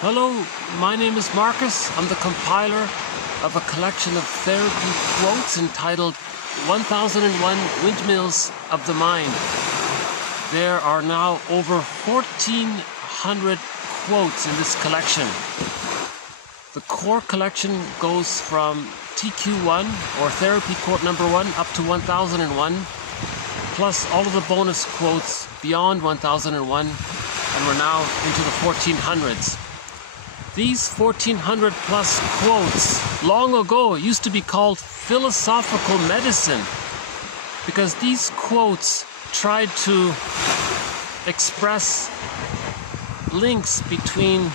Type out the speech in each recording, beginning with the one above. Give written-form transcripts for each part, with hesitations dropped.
Hello, my name is Marcus. I'm the compiler of a collection of therapy quotes entitled 1001 Windmills of the Mind. There are now over 1,400 quotes in this collection. The core collection goes from TQ1, or therapy quote number 1, up to 1001, plus all of the bonus quotes beyond 1001, and we're now into the 1400s. These 1,400 plus quotes, long ago, used to be called philosophical medicine, because these quotes tried to express links between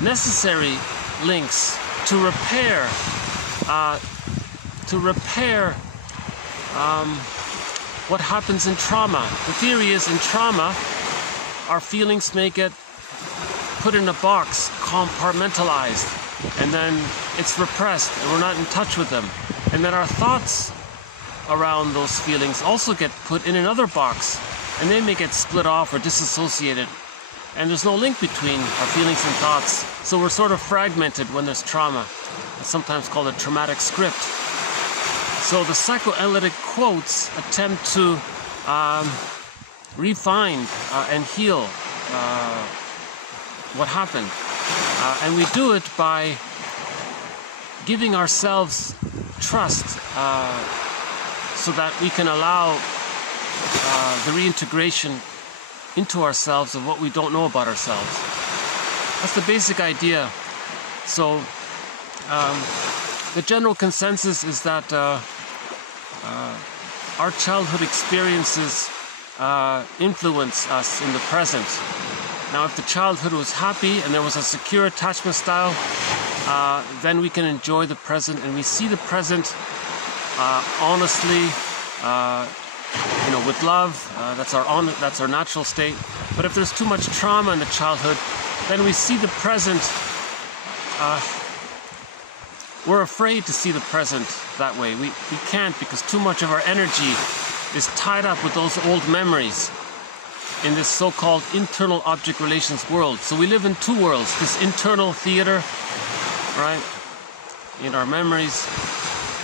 necessary links to repair what happens in trauma. The theory is, in trauma, our feelings may get put in a box, compartmentalized, and then it's repressed and we're not in touch with them. And then our thoughts around those feelings also get put in another box, and they may get split off or disassociated. And there's no link between our feelings and thoughts. So we're sort of fragmented when there's trauma. It's sometimes called a traumatic script. So the psychoanalytic quotes attempt to refine and heal what happened. And we do it by giving ourselves trust so that we can allow the reintegration into ourselves of what we don't know about ourselves. That's the basic idea. So the general consensus is that our childhood experiences influence us in the present. Now, if the childhood was happy and there was a secure attachment style, then we can enjoy the present, and we see the present honestly, with love. That's our natural state. But if there's too much trauma in the childhood, then we see the present. We're afraid to see the present that way. We can't, because too much of our energy is tied up with those old memories in this so-called internal object relations world. So we live in two worlds, this internal theater, right, in our memories,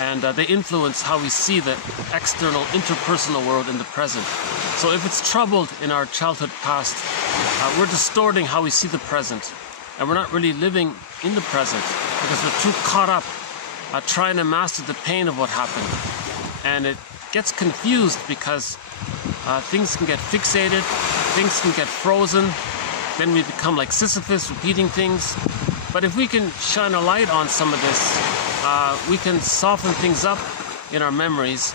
and they influence how we see the external interpersonal world in the present. So if it's troubled in our childhood past, we're distorting how we see the present, and we're not really living in the present because we're too caught up trying to master the pain of what happened. And it gets confused because things can get fixated, things can get frozen, then we become like Sisyphus, repeating things. But if we can shine a light on some of this, we can soften things up in our memories,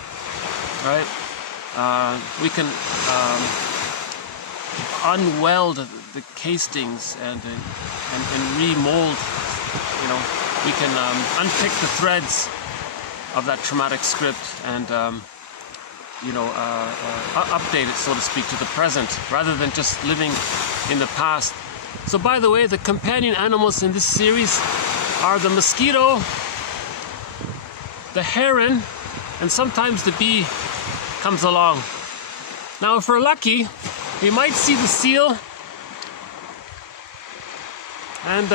right? We can unweld the castings and remold, we can unpick the threads of that traumatic script and update it, so to speak, to the present, rather than just living in the past. So, by the way, the companion animals in this series are the mosquito, the heron, and sometimes the bee comes along. Now, if we're lucky, we might see the seal, and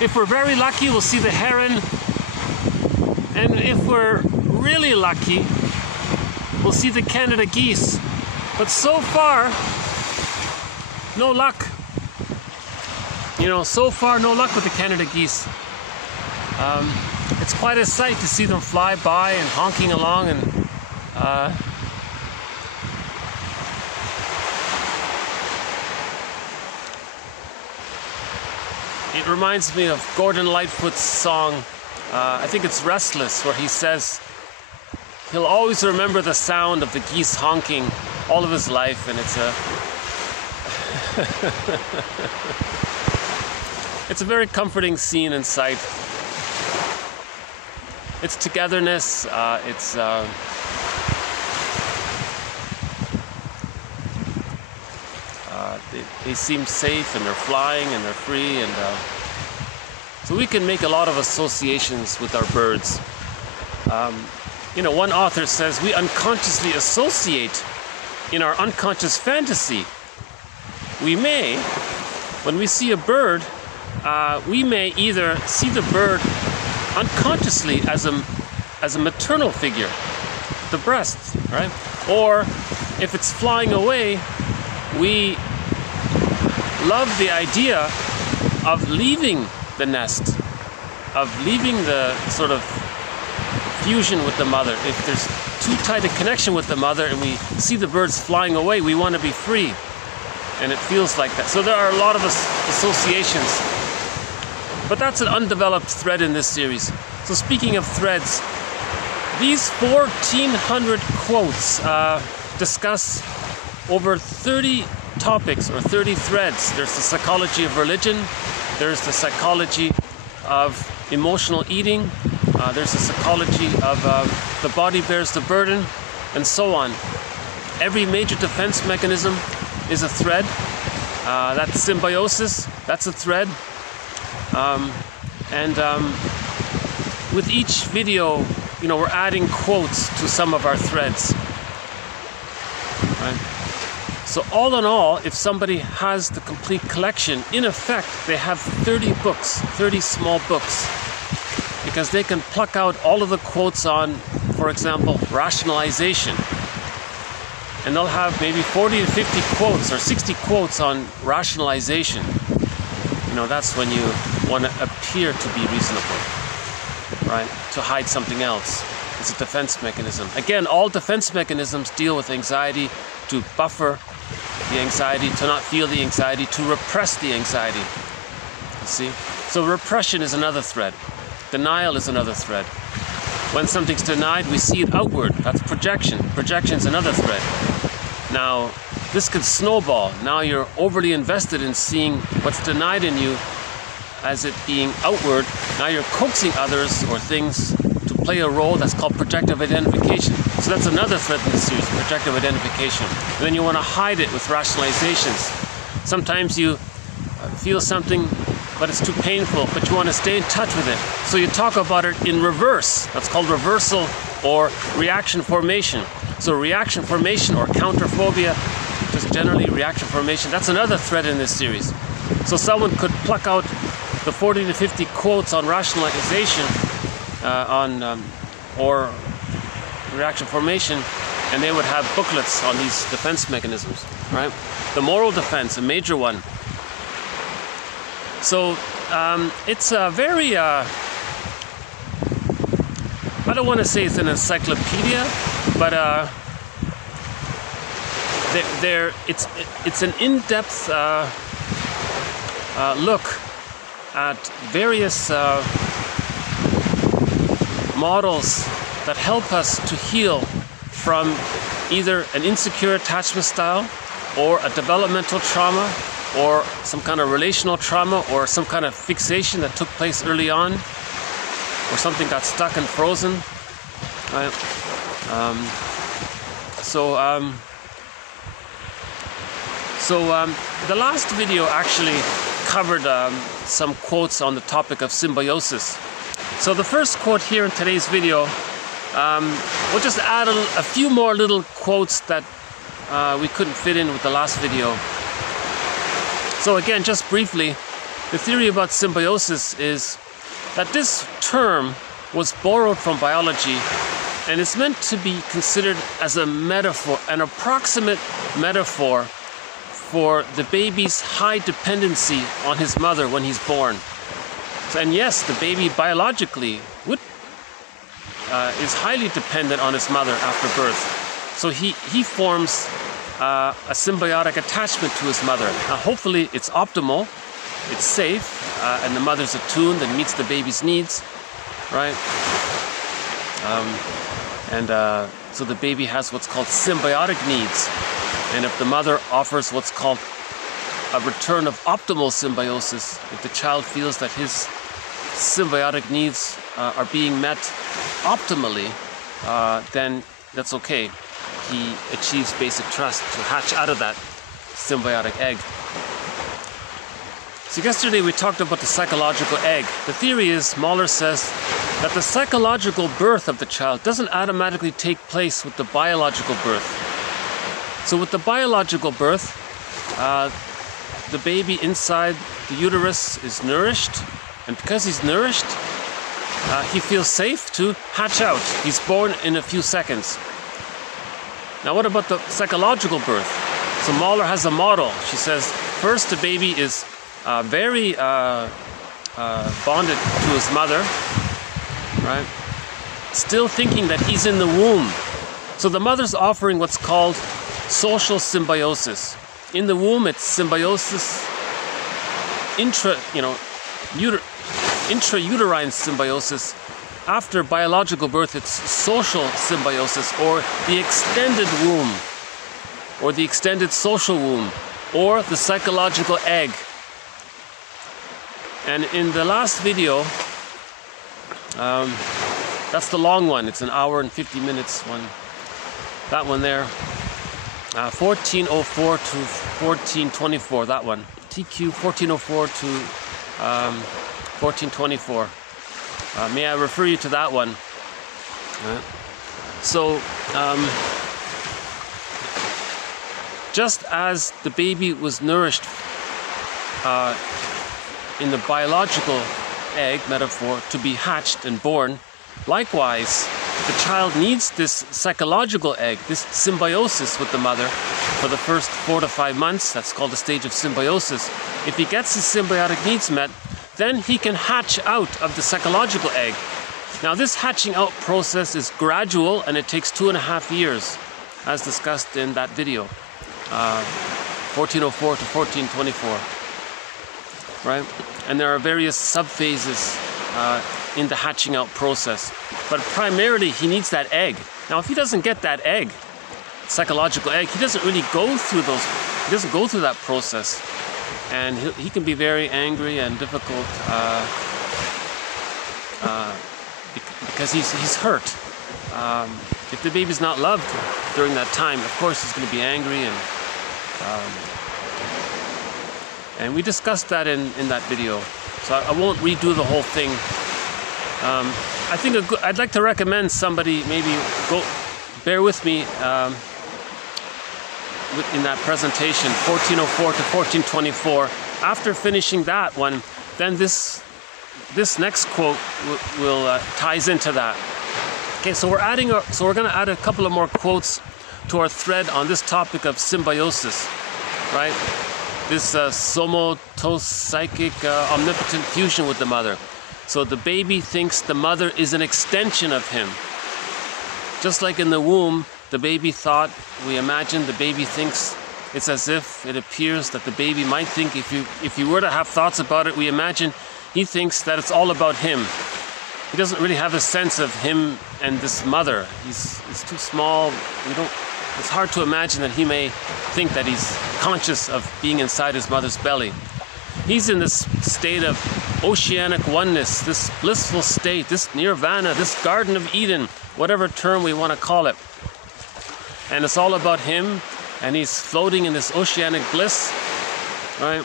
if we're very lucky, we'll see the heron, and if we're really lucky, we'll see the Canada geese. But so far, no luck. So far, no luck with the Canada geese. It's quite a sight to see them fly by and honking along, and it reminds me of Gordon Lightfoot's song, I think it's Restless, where he says he'll always remember the sound of the geese honking all of his life, and it's a very comforting scene and sight. It's togetherness, they seem safe, and they're flying, and they're free, and so we can make a lot of associations with our birds. One author says we unconsciously associate in our unconscious fantasy. We may, when we see a bird, we may either see the bird unconsciously as a maternal figure, the breast, right? Or if it's flying away, we love the idea of leaving the nest, of leaving the sort of fusion with the mother. If there's too tight a connection with the mother and we see the birds flying away, we want to be free. And it feels like that. So there are a lot of associations. But that's an undeveloped thread in this series. So speaking of threads, these 1,400 quotes discuss over 30 topics or 30 threads. There's the psychology of religion, there's the psychology of emotional eating, there's the psychology of the body bears the burden, and so on. Every major defense mechanism is a thread. That's symbiosis, that's a thread. With each video, you know, we're adding quotes to some of our threads. Right? So all in all, if somebody has the complete collection, in effect, they have 30 books, 30 small books, because they can pluck out all of the quotes on, for example, rationalization. And they'll have maybe 40 to 50 quotes or 60 quotes on rationalization. You know, that's when you want to appear to be reasonable, right? To hide something else. It's a defense mechanism. Again, all defense mechanisms deal with anxiety, to buffer the anxiety, to not feel the anxiety, to repress the anxiety. You see? So repression is another thread. Denial is another thread. When something's denied, we see it outward. That's projection. Projection is another thread. Now, this could snowball. Now you're overly invested in seeing what's denied in you as it being outward. Now you're coaxing others or things to play a role. That's called projective identification. So that's another thread in the series, projective identification. And then you want to hide it with rationalizations. Sometimes you feel something, but it's too painful, but you want to stay in touch with it. So you talk about it in reverse. That's called reversal or reaction formation. So reaction formation or counterphobia, just generally reaction formation, that's another thread in this series. So someone could pluck out the 40 to 50 quotes on rationalization or reaction formation, and they would have booklets on these defense mechanisms, right? The moral defense, a major one. So it's a very, I don't want to say it's an encyclopedia, but it's an in-depth look at various models that help us to heal from either an insecure attachment style or a developmental trauma or some kind of relational trauma or some kind of fixation that took place early on or something got stuck and frozen, right? The last video actually covered some quotes on the topic of symbiosis. So the first quote here in today's video, we'll just add a few more little quotes that we couldn't fit in with the last video. So again, just briefly, the theory about symbiosis is that this term was borrowed from biology and it's meant to be considered as a metaphor, an approximate metaphor for the baby's high dependency on his mother when he's born. And yes, the baby biologically is highly dependent on his mother after birth. So he forms a symbiotic attachment to his mother. Now hopefully it's optimal, it's safe, and the mother's attuned and meets the baby's needs, right? So the baby has what's called symbiotic needs. And if the mother offers what's called a return of optimal symbiosis, if the child feels that his symbiotic needs are being met optimally, then that's okay. He achieves basic trust to hatch out of that symbiotic egg. So yesterday we talked about the psychological egg. The theory is, Muller says, that the psychological birth of the child doesn't automatically take place with the biological birth. So with the biological birth, the baby inside the uterus is nourished, and because he's nourished, he feels safe to hatch out. He's born in a few seconds. Now what about the psychological birth? So Muller has a model. She says, first the baby is very bonded to his mother, right? Still thinking that he's in the womb. So the mother's offering what's called social symbiosis. In the womb, it's symbiosis, intrauterine symbiosis. After biological birth, it's social symbiosis, or the extended womb, or the extended social womb, or the psychological egg. And in the last video, that's the long one. It's an hour and 50 minutes one. That one there. 1404 to 1424, that one. TQ 1404 to 1424. May I refer you to that one? So, just as the baby was nourished in the biological egg metaphor to be hatched and born, likewise, the child needs this psychological egg, this symbiosis with the mother for the first 4 to 5 months. That's called the stage of symbiosis. If he gets his symbiotic needs met, then he can hatch out of the psychological egg. Now this hatching out process is gradual and it takes 2.5 years, as discussed in that video, 1404 to 1424, right? And there are various subphases in the hatching out process. But primarily he needs that egg. Now if he doesn't get that egg, psychological egg, he doesn't really go through that process. And he can be very angry and difficult because he's hurt. If the baby's not loved during that time, of course he's going to be angry, and we discussed that in that video. So I won't redo the whole thing. I think I'd like to recommend somebody maybe bear with me in that presentation, 1404 to 1424. After finishing that one, then this next quote will ties into that. Okay, so we're going to add a couple of more quotes to our thread on this topic of symbiosis, right? This somatospsychic omnipotent fusion with the mother. So the baby thinks the mother is an extension of him. Just like in the womb, the baby thought, we imagine the baby thinks, it's as if it appears that the baby might think, if you were to have thoughts about it, we imagine he thinks that it's all about him. He doesn't really have a sense of him and this mother. He's too small. It's hard to imagine that he may think that he's conscious of being inside his mother's belly. He's in this state of oceanic oneness, this blissful state, this nirvana, this Garden of Eden, whatever term we want to call it. And it's all about him, and he's floating in this oceanic bliss, right?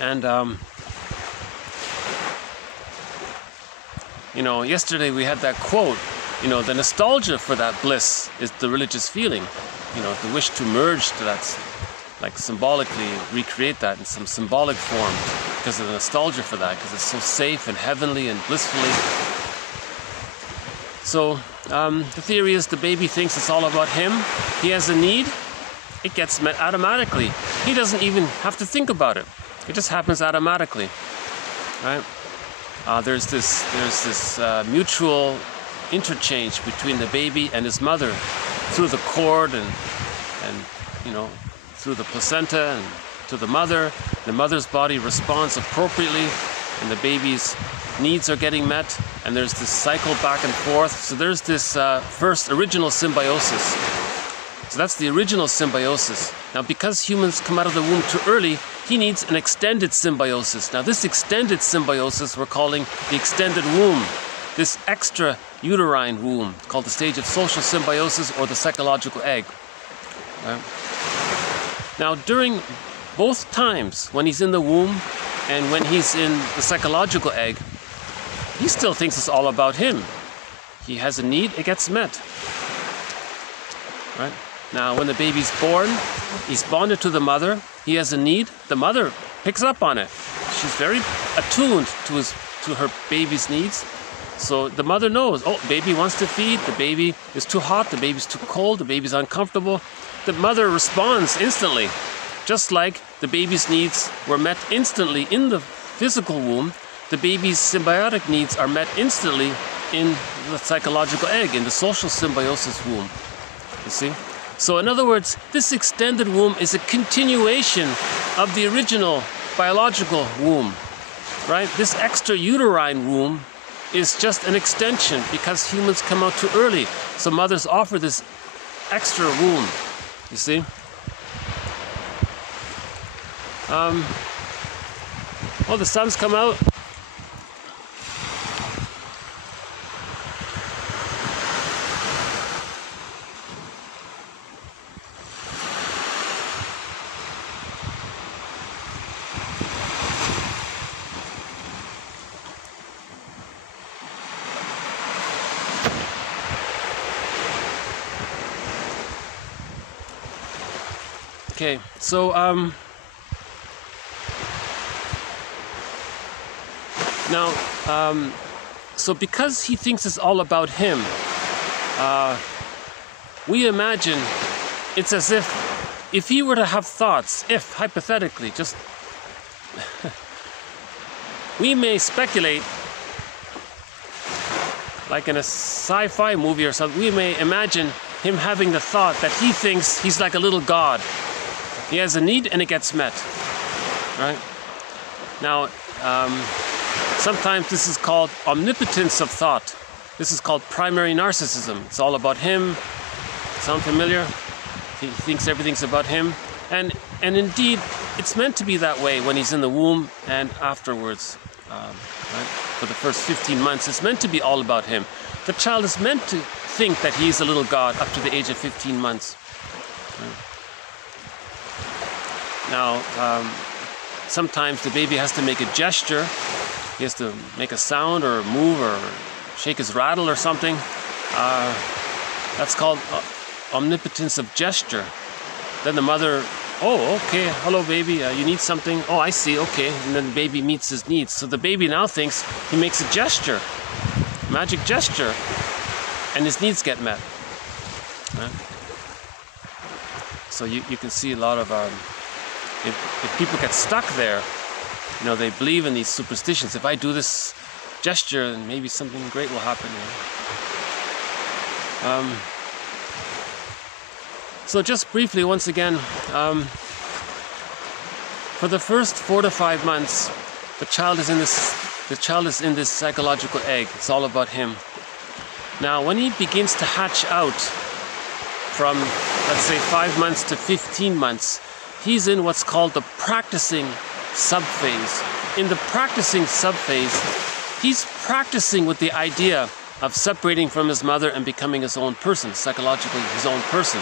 And, yesterday we had that quote, the nostalgia for that bliss is the religious feeling, the wish to merge to that, like symbolically recreate that in some symbolic form because of the nostalgia for that, because it's so safe and heavenly and blissfully. So the theory is the baby thinks it's all about him. He has a need. It gets met automatically. He doesn't even have to think about it. It just happens automatically, right? There's this mutual interchange between the baby and his mother through the cord and through the placenta and to the mother. The mother's body responds appropriately and the baby's needs are getting met, and there's this cycle back and forth. So there's this first original symbiosis. So that's the original symbiosis. Now because humans come out of the womb too early, he needs an extended symbiosis. Now this extended symbiosis we're calling the extended womb. This extra uterine womb, called the stage of social symbiosis or the psychological egg. Right? Now during both times, when he's in the womb and when he's in the psychological egg, he still thinks it's all about him. He has a need, it gets met. Right? Now when the baby's born, he's bonded to the mother, he has a need, the mother picks up on it. She's very attuned to her baby's needs. So the mother knows, oh, baby wants to feed, the baby is too hot, the baby's too cold, the baby's uncomfortable. The mother responds instantly. Just like the baby's needs were met instantly in the physical womb, the baby's symbiotic needs are met instantly in the psychological egg, in the social symbiosis womb. You see? So in other words, this extended womb is a continuation of the original biological womb, right? This extrauterine womb is just an extension because humans come out too early. So mothers offer this extra womb, you see? Oh, the sun's come out. Okay, so now, so because he thinks it's all about him, we imagine it's as if he were to have thoughts, if hypothetically, just we may speculate, like in a sci-fi movie or something, we may imagine him having the thought that he thinks he's like a little god. He has a need and it gets met, right? Now, sometimes this is called omnipotence of thought. This is called primary narcissism. It's all about him. Sound familiar? He thinks everything's about him. And indeed, it's meant to be that way when he's in the womb and afterwards. Right? For the first 15 months, it's meant to be all about him. The child is meant to think that he's a little god up to the age of 15 months. Right? Now, sometimes the baby has to make a gesture. He has to make a sound or move or shake his rattle or something. That's called omnipotence of gesture. Then the mother, oh, okay, hello baby, you need something? Oh, I see, okay. And then the baby meets his needs. So the baby now thinks he makes a gesture, magic gesture, and his needs get met. Right? So you can see a lot of, if people get stuck there, you know, they believe in these superstitions. If I do this gesture, then maybe something great will happen. You know? So just briefly, once again, for the first 4 to 5 months, the child is in this psychological egg. It's all about him. Now, when he begins to hatch out from, let's say, 5 months to 15 months, he's in what's called the practicing subphase. In the practicing subphase, he's practicing with the idea of separating from his mother and becoming his own person, psychologically his own person,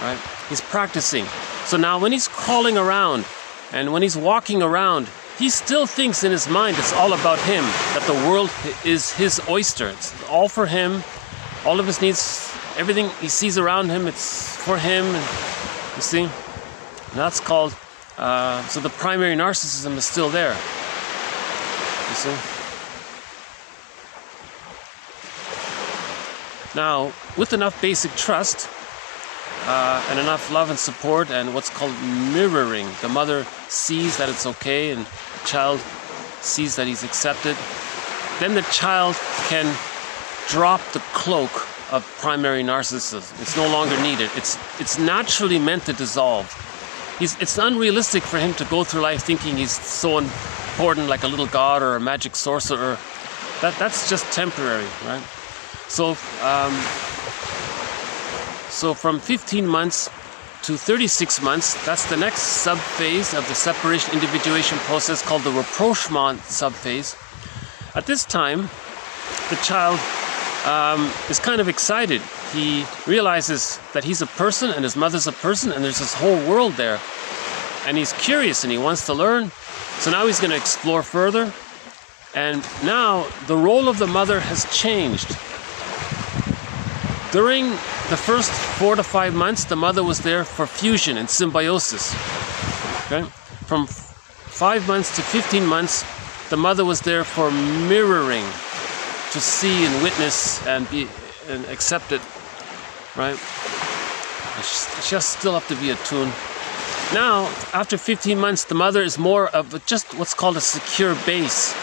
right? He's practicing. So now when he's crawling around and when he's walking around, he still thinks in his mind it's all about him, that the world is his oyster. It's all for him. All of his needs, everything he sees around him, it's for him. And you see? And that's called, so the primary narcissism is still there. You see? Now, with enough basic trust and enough love and support and what's called mirroring, the mother sees that it's okay and the child sees that he's accepted, then the child can drop the cloak of primary narcissism. It's no longer needed. It's naturally meant to dissolve. It's unrealistic for him to go through life thinking he's so important, like a little god or a magic sorcerer. That's just temporary, right? So, so from 15 months to 36 months, that's the next subphase of the separation individuation process called the Rapprochement Subphase. At this time, the child is kind of excited. He realizes that he's a person and his mother's a person and there's this whole world there. And he's curious and he wants to learn. So now he's going to explore further. And now the role of the mother has changed. During the first 4 to 5 months, the mother was there for fusion and symbiosis. Okay? From 5 months to 15 months, the mother was there for mirroring, to see and witness and be and accept it, right? She just still have to be attuned. Now, after 15 months, the mother is more of just what's called a secure base.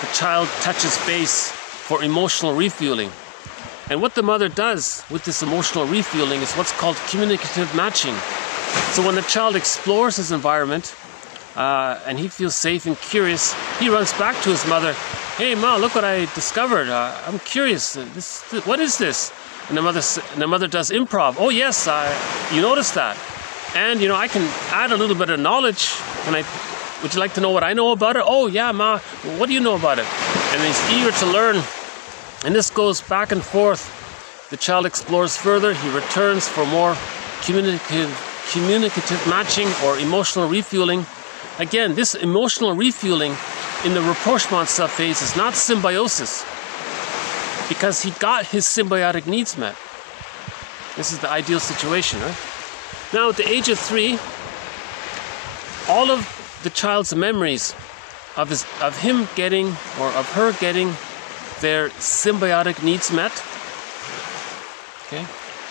The child touches base for emotional refueling. And what the mother does with this emotional refueling is what's called communicative matching. So when the child explores his environment and he feels safe and curious, he runs back to his mother. Hey, Ma, look what I discovered. I'm curious. What is this? And the mother does improv. Oh, yes, you noticed that. And, you know, I can add a little bit of knowledge. Would you like to know what I know about it? Oh, yeah, Ma, what do you know about it? And he's eager to learn. And this goes back and forth. The child explores further. He returns for more communicative matching or emotional refueling. Again, this emotional refueling in the Rapprochement Subphase is not symbiosis, because he got his symbiotic needs met. This is the ideal situation, right? Now, at the age of 3, all of the child's memories of him getting or of her getting their symbiotic needs met, okay,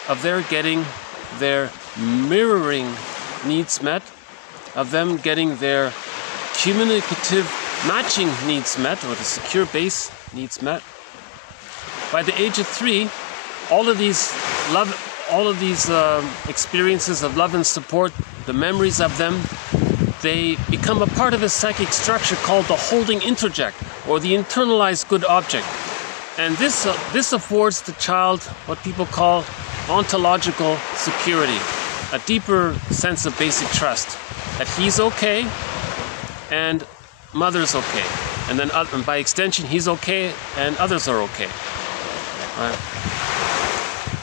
of their getting their mirroring needs met, of them getting their communicative matching needs met, or the secure base needs met. By the age of 3, all of these experiences of love and support, the memories of them, they become a part of a psychic structure called the holding interject, or the internalized good object. And this affords the child what people call ontological security, a deeper sense of basic trust that he's okay and mother's okay, and then by extension he's okay and others are okay. Right.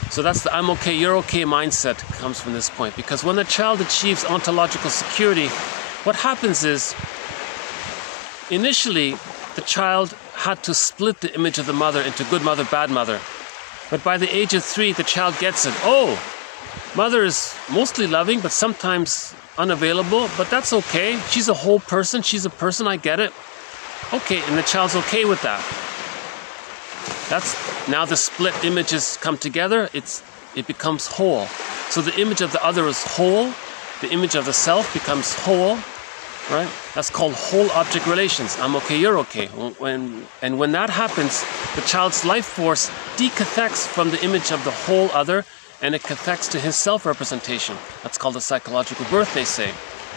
So that's the I'm okay, you're okay mindset comes from this point. Because when the child achieves ontological security, what happens is, initially, the child had to split the image of the mother into good mother, bad mother. But by the age of 3, the child gets it. Oh, mother is mostly loving, but sometimes unavailable, but that's okay. She's a whole person. She's a person. I get it. Okay, and the child's okay with that. That's now the split images come together. It becomes whole. So the image of the other is whole. The image of the self becomes whole, right? That's called whole object relations. I'm okay, you're okay. When that happens, the child's life force decathects from the image of the whole other, and it cathects to his self-representation. That's called a psychological birth, they say.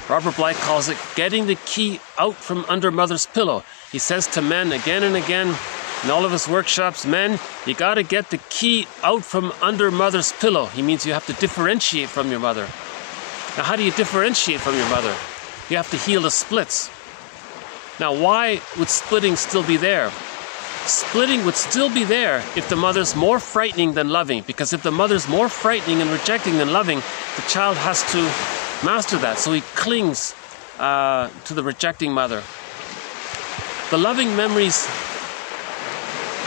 Robert Bly calls it getting the key out from under mother's pillow. He says to men again and again in all of his workshops, men, you got to get the key out from under mother's pillow. He means you have to differentiate from your mother. Now, how do you differentiate from your mother? You have to heal the splits. Now, why would splitting still be there? Splitting would still be there if the mother's more frightening than loving, because if the mother's more frightening and rejecting than loving, the child has to master that, so he clings to the rejecting mother. The loving memories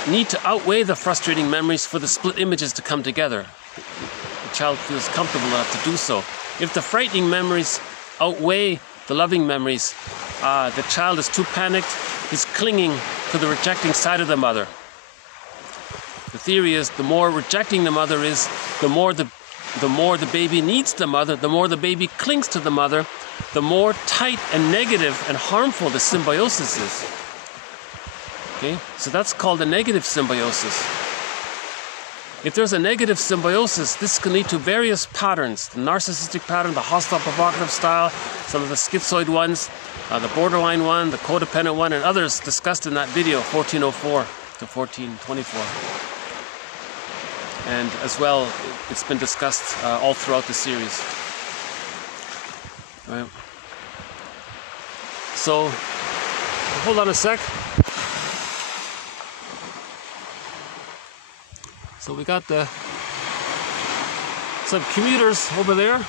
need to outweigh the frustrating memories for the split images to come together. The child feels comfortable enough to do so. If the frightening memories outweigh the loving memories, the child is too panicked, he's clinging to the rejecting side of the mother. The theory is the more rejecting the mother is, the more the baby needs the mother, the more the baby clings to the mother, the more tight and negative and harmful the symbiosis is. Okay? So that's called a negative symbiosis. If there's a negative symbiosis, this can lead to various patterns. The narcissistic pattern, the hostile provocative style, some of the schizoid ones, the borderline one, the codependent one, and others discussed in that video, 1404 to 1424. And as well, it's been discussed all throughout the series. Right. So, hold on a sec. So we got some commuters over there.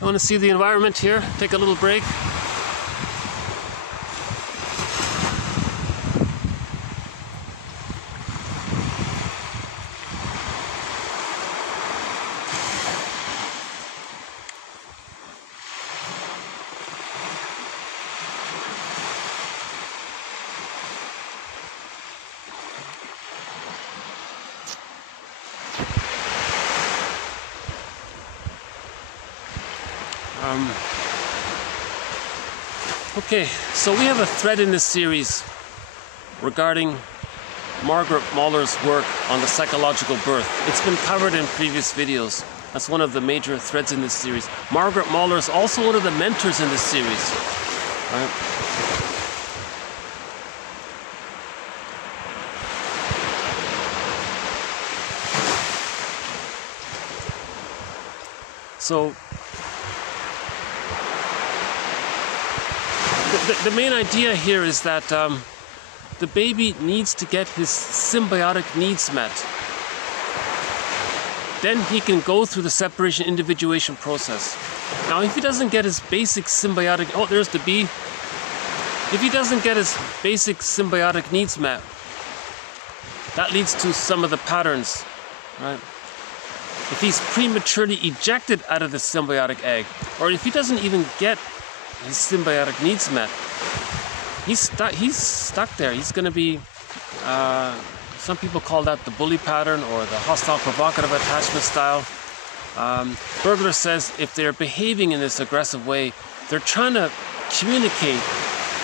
I want to see the environment here, take a little break. Okay, so we have a thread in this series regarding Margaret Muller's work on the psychological birth. It's been covered in previous videos. That's one of the major threads in this series. Margaret Muller is also one of the mentors in this series. Right? So the main idea here is that the baby needs to get his symbiotic needs met. Then he can go through the separation individuation process. Now, if he doesn't get his basic symbiotic, oh, there's the bee. If he doesn't get his basic symbiotic needs met, that leads to some of the patterns, right? If he's prematurely ejected out of the symbiotic egg, or if he doesn't even get his symbiotic needs met, he's stuck there. He's going to be, some people call that the bully pattern or the hostile provocative attachment style. Bergler says if they're behaving in this aggressive way, they're trying to communicate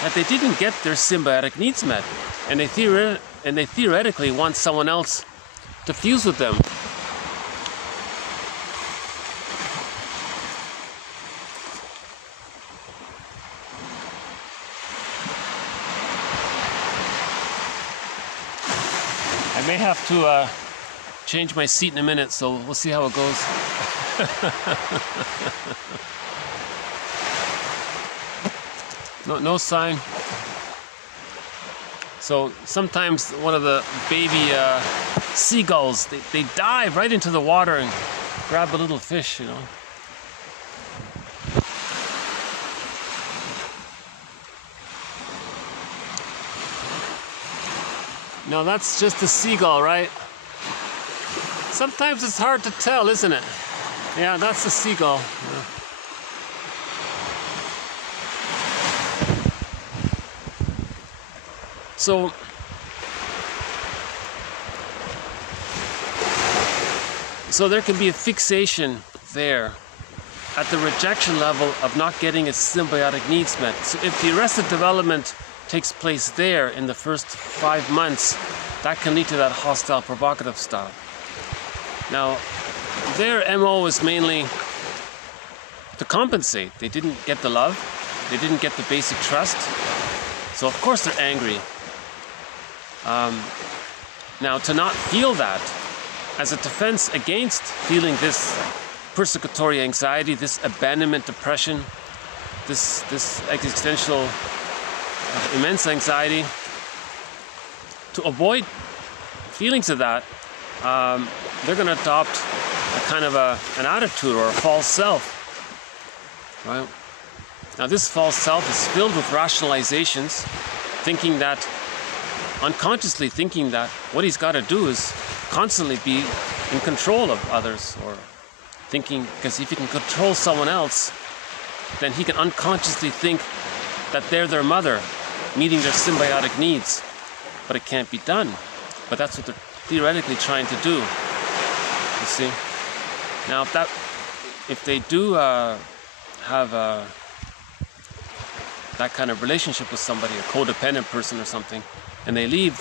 that they didn't get their symbiotic needs met, and they theoretically want someone else to fuse with them. I may have to change my seat in a minute, so we'll see how it goes. No sign. So sometimes one of the baby seagulls, they dive right into the water and grab a little fish, you know. No, that's just a seagull, right? Sometimes it's hard to tell, isn't it? Yeah, that's a seagull. Yeah. So there can be a fixation there at the rejection level of not getting its symbiotic needs met. So if the arrested development takes place there in the first 5 months, that can lead to that hostile provocative style. Now, their MO is mainly to compensate. They didn't get the love, they didn't get the basic trust, so of course they're angry. Now, to not feel that as a defense against feeling this persecutory anxiety, this abandonment depression, this existential immense anxiety, to avoid feelings of that, they're going to adopt a kind of an attitude or a false self, right? Now this false self is filled with rationalizations, thinking that, unconsciously thinking that what he's got to do is constantly be in control of others, or thinking, because if he can control someone else, then he can unconsciously think that they're their mother, meeting their symbiotic needs. But it can't be done. But that's what they're theoretically trying to do, you see. Now, if they do have that kind of relationship with somebody, a codependent person or something, and they leave,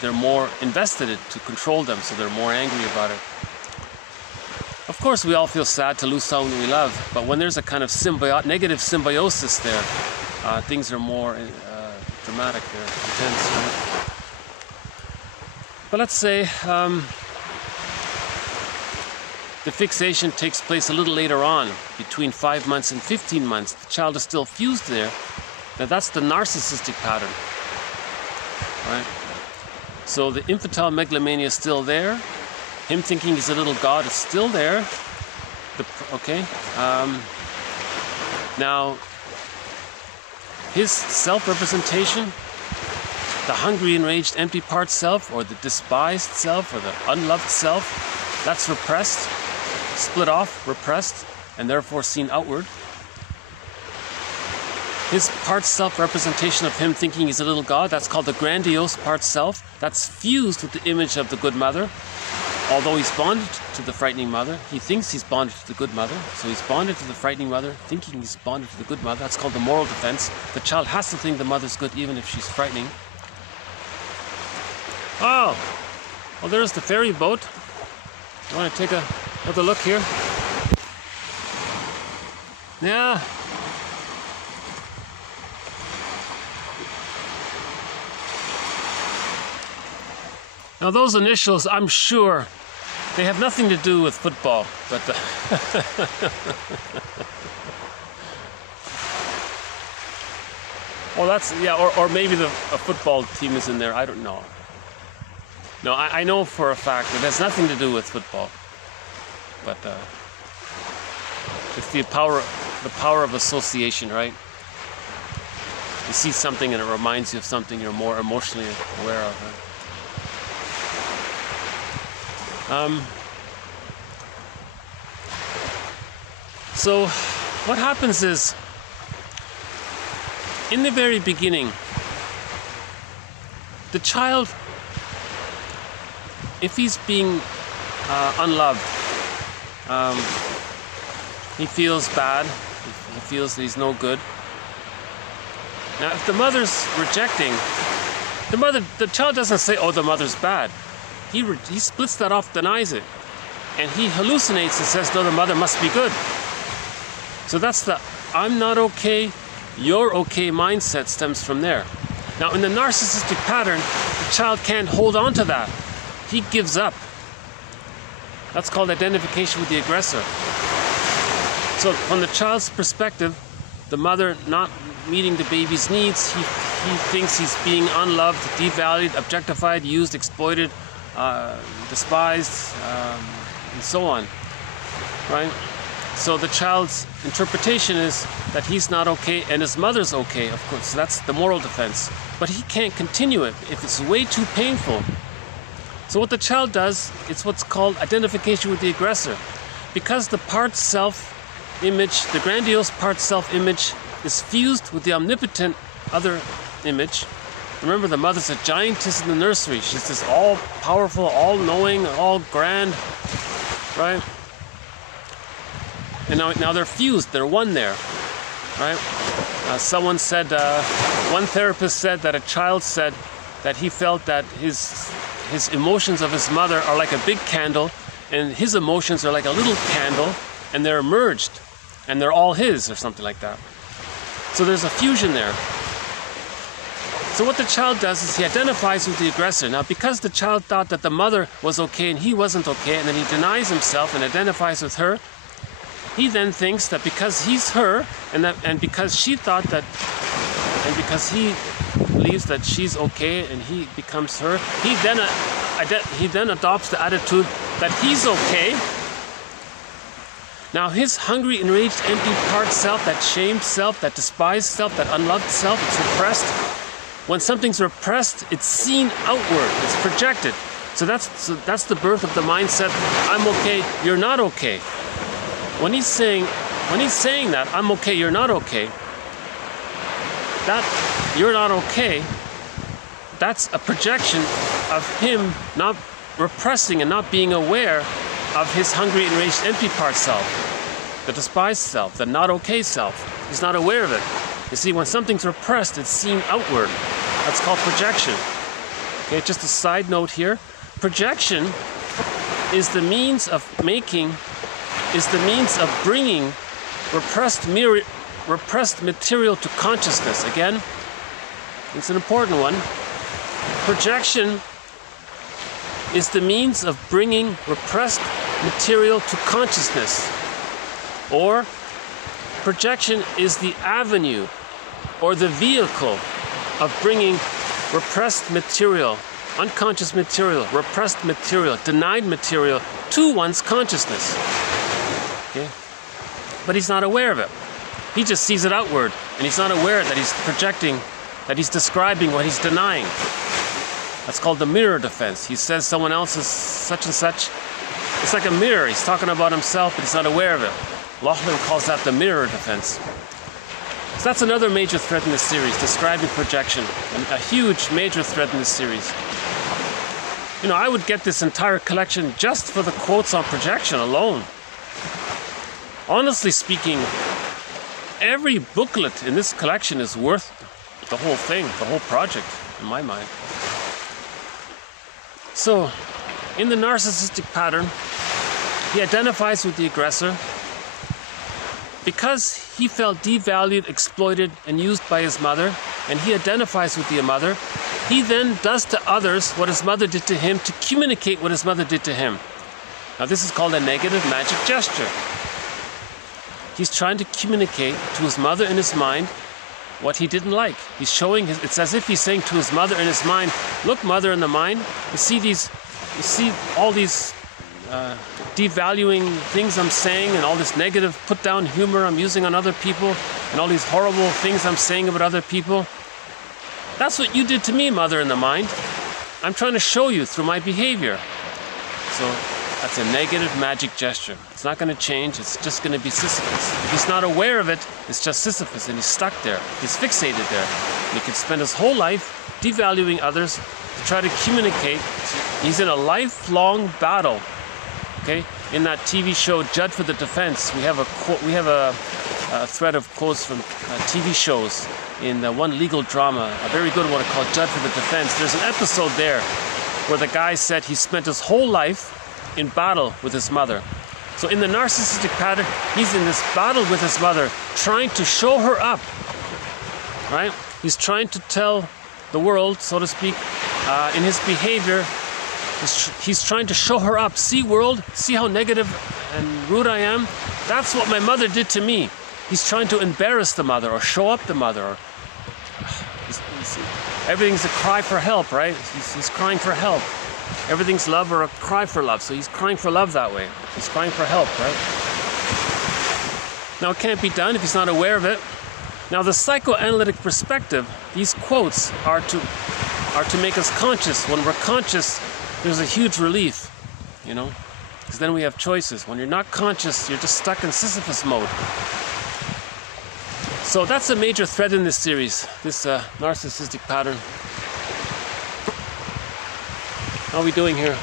they're more invested in to control them, so they're more angry about it. Of course, we all feel sad to lose someone we love, but when there's a kind of negative symbiosis there, things are more dramatic, they're intense, right? But let's say the fixation takes place a little later on, between 5 months and 15 months. The child is still fused there. Now that's the narcissistic pattern, right? So the infantile megalomania is still there. Him thinking he's a little god is still there. Now, his self-representation, the hungry, enraged, empty part self, or the despised self, or the unloved self, that's repressed, split off, repressed, and therefore seen outward. His part self-representation of him thinking he's a little god, that's called the grandiose part self. That's fused with the image of the good mother. although he's bonded to the frightening mother, he thinks he's bonded to the good mother. So he's bonded to the frightening mother, thinking he's bonded to the good mother. That's called the moral defense. The child has to think the mother's good even if she's frightening. Oh, well, there's the ferry boat. You want to take another look here? Yeah. Now those initials, I'm sure, they have nothing to do with football, but well, that's, yeah, or maybe a football team is in there, I don't know. No, I know for a fact it has nothing to do with football, but it's the power of association, right? You see something and it reminds you of something you're more emotionally aware of, right? So what happens is, in the very beginning, the child, if he's being unloved, he feels bad, he feels that he's no good. Now if the mother's rejecting, the child doesn't say, oh, the mother's bad. He splits that off, denies it, and he hallucinates and says, no, the mother must be good. So that's the I'm not okay, you're okay mindset stems from there. Now in the narcissistic pattern, the child can't hold on to that. He gives up. That's called identification with the aggressor. So from the child's perspective, the mother not meeting the baby's needs, he thinks he's being unloved, devalued, objectified, used, exploited, despised, and so on, right? So the child's interpretation is that he's not okay and his mother's okay, of course. So that's the moral defense. But he can't continue it if it's way too painful. So what the child does, it's what's called identification with the aggressor. Because the part self-image, the grandiose part self-image is fused with the omnipotent other image. Remember, the mother's a giantess in the nursery. She's this all-powerful, all-knowing, all-grand, right? And now they're fused. They're one there, right? Someone said, one therapist said that a child said that he felt that his emotions of his mother are like a big candle, and his emotions are like a little candle, and they're merged, and they're all his, or something like that. So there's a fusion there. So what the child does is he identifies with the aggressor. Now, because the child thought that the mother was okay and he wasn't okay, and then he denies himself and identifies with her, he then thinks that because he's her, and because she thought that, and because he believes that she's okay and he becomes her, he then adopts the attitude that he's okay. Now his hungry, enraged, empty part self, that shamed self, that despised self, that unloved self, it's repressed. When something's repressed, it's seen outward, it's projected. So that's the birth of the mindset, I'm okay, you're not okay. When he's saying that, I'm okay, you're not okay, that you're not okay, that's a projection of him not repressing and not being aware of his hungry, enraged, empty part self, the despised self, the not okay self. He's not aware of it. You see, when something's repressed, it's seen outward. That's called projection. Okay, just a side note here. Projection is the means of bringing repressed material to consciousness. Again, it's an important one. Projection is the means of bringing repressed material to consciousness. Or projection is the avenue or the vehicle of bringing repressed material, unconscious material, repressed material, denied material to one's consciousness. Okay? But he's not aware of it. He just sees it outward, and he's not aware that he's projecting, that he's describing what he's denying. That's called the mirror defense. He says someone else is such and such. It's like a mirror. He's talking about himself, but he's not aware of it. Loeb calls that the mirror defense. So that's another major thread in this series, describing projection. A huge major thread in this series. You know, I would get this entire collection just for the quotes on projection alone. Honestly speaking, every booklet in this collection is worth the whole thing, the whole project, in my mind. So, in the narcissistic pattern, he identifies with the aggressor because he felt devalued, exploited, and used by his mother, and he identifies with the mother. He then does to others what his mother did to him to communicate what his mother did to him. Now, this is called a negative magic gesture. He's trying to communicate to his mother in his mind what he didn't like. He's showing it's as if he's saying to his mother in his mind, look, mother in the mind, you see all these devaluing things I'm saying, and all this negative put down humor I'm using on other people, and all these horrible things I'm saying about other people. That's what you did to me, mother in the mind. I'm trying to show you through my behavior. So that's a negative magic gesture. It's not going to change. It's just going to be Sisyphus. If he's not aware of it, it's just Sisyphus, and he's stuck there. He's fixated there. And he can spend his whole life devaluing others to try to communicate. He's in a lifelong battle. Okay? In that TV show, Judge for the Defense, we have a thread of quotes from TV shows. In one legal drama, a very good one called Judge for the Defense. There's an episode there where the guy said he spent his whole life in battle with his mother. So in the narcissistic pattern, he's in this battle with his mother, trying to show her up, right? He's trying to tell the world, so to speak, in his behavior, he's trying to show her up. See, world, see how negative and rude I am? That's what my mother did to me. He's trying to embarrass the mother or show up the mother. Or, everything's a cry for help, right? He's crying for help. Everything's love or a cry for love. So he's crying for love that way. He's crying for help, right? Now, it can't be done if he's not aware of it. Now, the psychoanalytic perspective, these quotes are to make us conscious. When we're conscious, there's a huge relief, you know? Because then we have choices. When you're not conscious, you're just stuck in Sisyphus mode. So that's a major thread in this series, this narcissistic pattern. How are we doing here?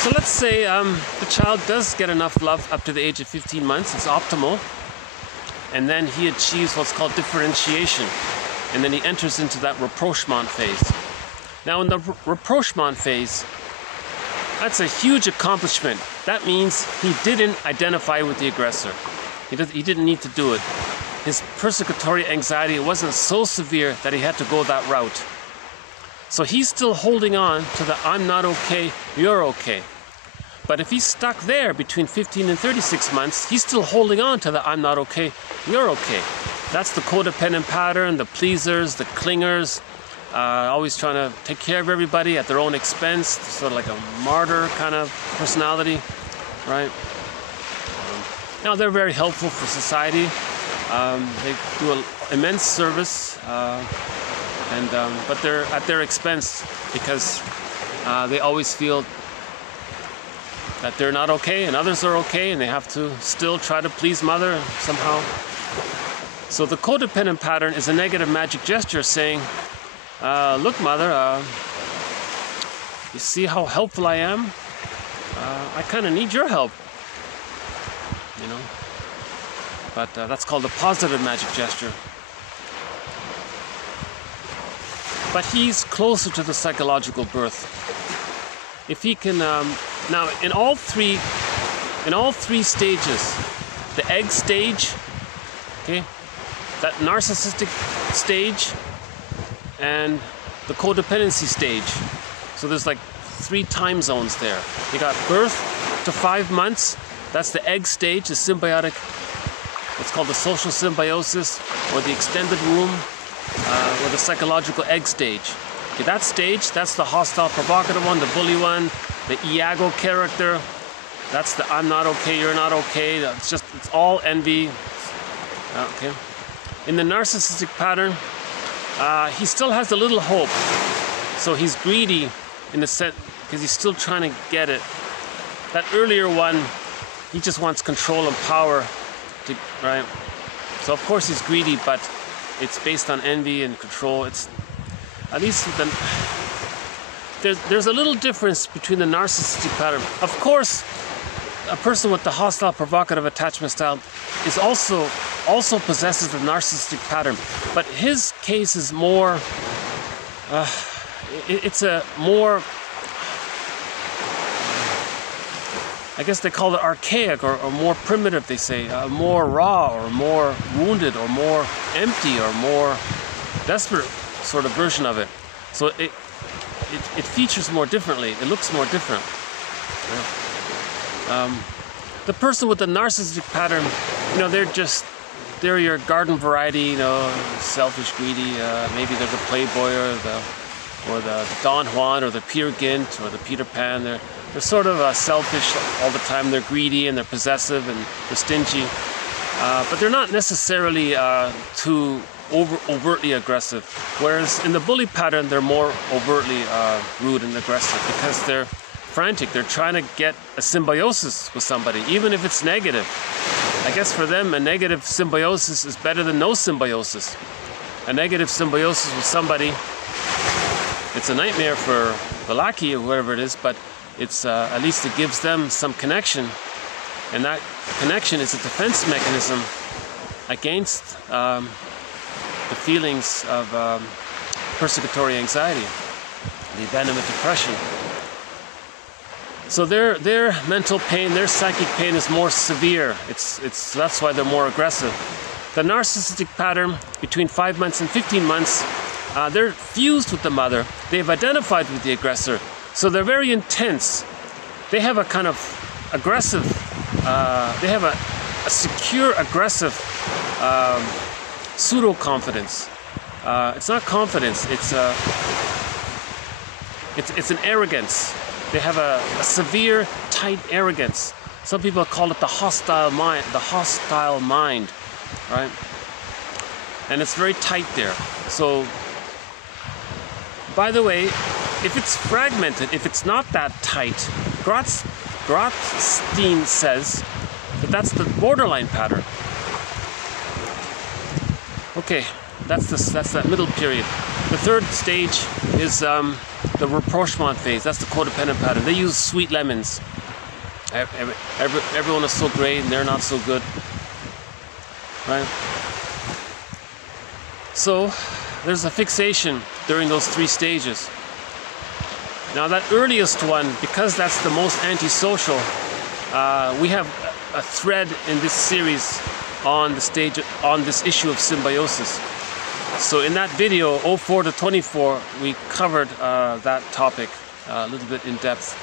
So let's say the child does get enough love up to the age of 15 months, it's optimal, and then he achieves what's called differentiation, and then he enters into that rapprochement phase. Now in the rapprochement phase, that's a huge accomplishment. That means he didn't identify with the aggressor. He didn't need to do it. His persecutory anxiety wasn't so severe that he had to go that route. So he's still holding on to the I'm not okay, you're okay. But if he's stuck there between 15 and 36 months, he's still holding on to the I'm not okay, you're okay. That's the codependent pattern, the pleasers, the clingers, always trying to take care of everybody at their own expense, sort of like a martyr kind of personality, right? Now, they're very helpful for society. They do an immense service. But they're at their expense because they always feel that they're not okay and others are okay, and they have to still try to please mother somehow. So the codependent pattern is a negative magic gesture saying, look, mother, you see how helpful I am? I kind of need your help, you know? But that's called a positive magic gesture. But he's closer to the psychological birth. If he can, now in all three stages, the egg stage, okay, that narcissistic stage, and the codependency stage. So there's like 3 time zones there. You got birth to 5 months. That's the egg stage, the symbiotic. It's called the social symbiosis, or the extended womb. Or the psychological egg stage. Okay, that stage, that's the hostile, provocative one, the bully one, the Iago character. That's the I'm not okay, you're not okay. It's all envy. Okay. In the narcissistic pattern, he still has a little hope. So he's greedy in the sense, because he's still trying to get it. That earlier one, he just wants control and power, right? So of course he's greedy, but it's based on envy and control. It's at least there's a little difference between the narcissistic pattern. Of course, a person with the hostile, provocative attachment style is also possesses the narcissistic pattern, but his case is more. It's a more, I guess they call it archaic or more primitive, they say, more raw or more wounded or more empty or more desperate sort of version of it. So it features more differently, it looks more different. The person with the narcissistic pattern, you know, they're your garden variety, you know, selfish, greedy, maybe they're the playboy or the Don Juan or the Peer Gynt or the Peter Pan. They're sort of selfish all the time. They're greedy and they're possessive and they're stingy, but they're not necessarily too overtly aggressive. Whereas in the bully pattern, they're more overtly rude and aggressive because they're frantic. They're trying to get a symbiosis with somebody, even if it's negative. I guess for them, a negative symbiosis is better than no symbiosis. A negative symbiosis with somebody, it's a nightmare for the lackey or whoever it is, but it's at least it gives them some connection, and that connection is a defense mechanism against the feelings of persecutory anxiety, the abandonment depression. So their mental pain, their psychic pain is more severe. That's why they're more aggressive. The narcissistic pattern between 5 months and 15 months, they're fused with the mother. They've identified with the aggressor. So they're very intense. They have a kind of aggressive, they have a secure, aggressive pseudo-confidence. It's not confidence, it's an arrogance. They have a severe, tight arrogance. Some people call it the hostile mind, right? And it's very tight there. So, by the way, if it's fragmented, if it's not that tight, Grotstein says that that's the borderline pattern. Okay, that's that middle period. The third stage is the Rapprochement Phase. That's the codependent pattern. They use sweet lemons. Everyone is so great and they're not so good, right? So there's a fixation during those 3 stages. Now that earliest one, because that's the most antisocial, we have a thread in this series on this issue of symbiosis. So in that video, 04 to 24, we covered that topic a little bit in depth.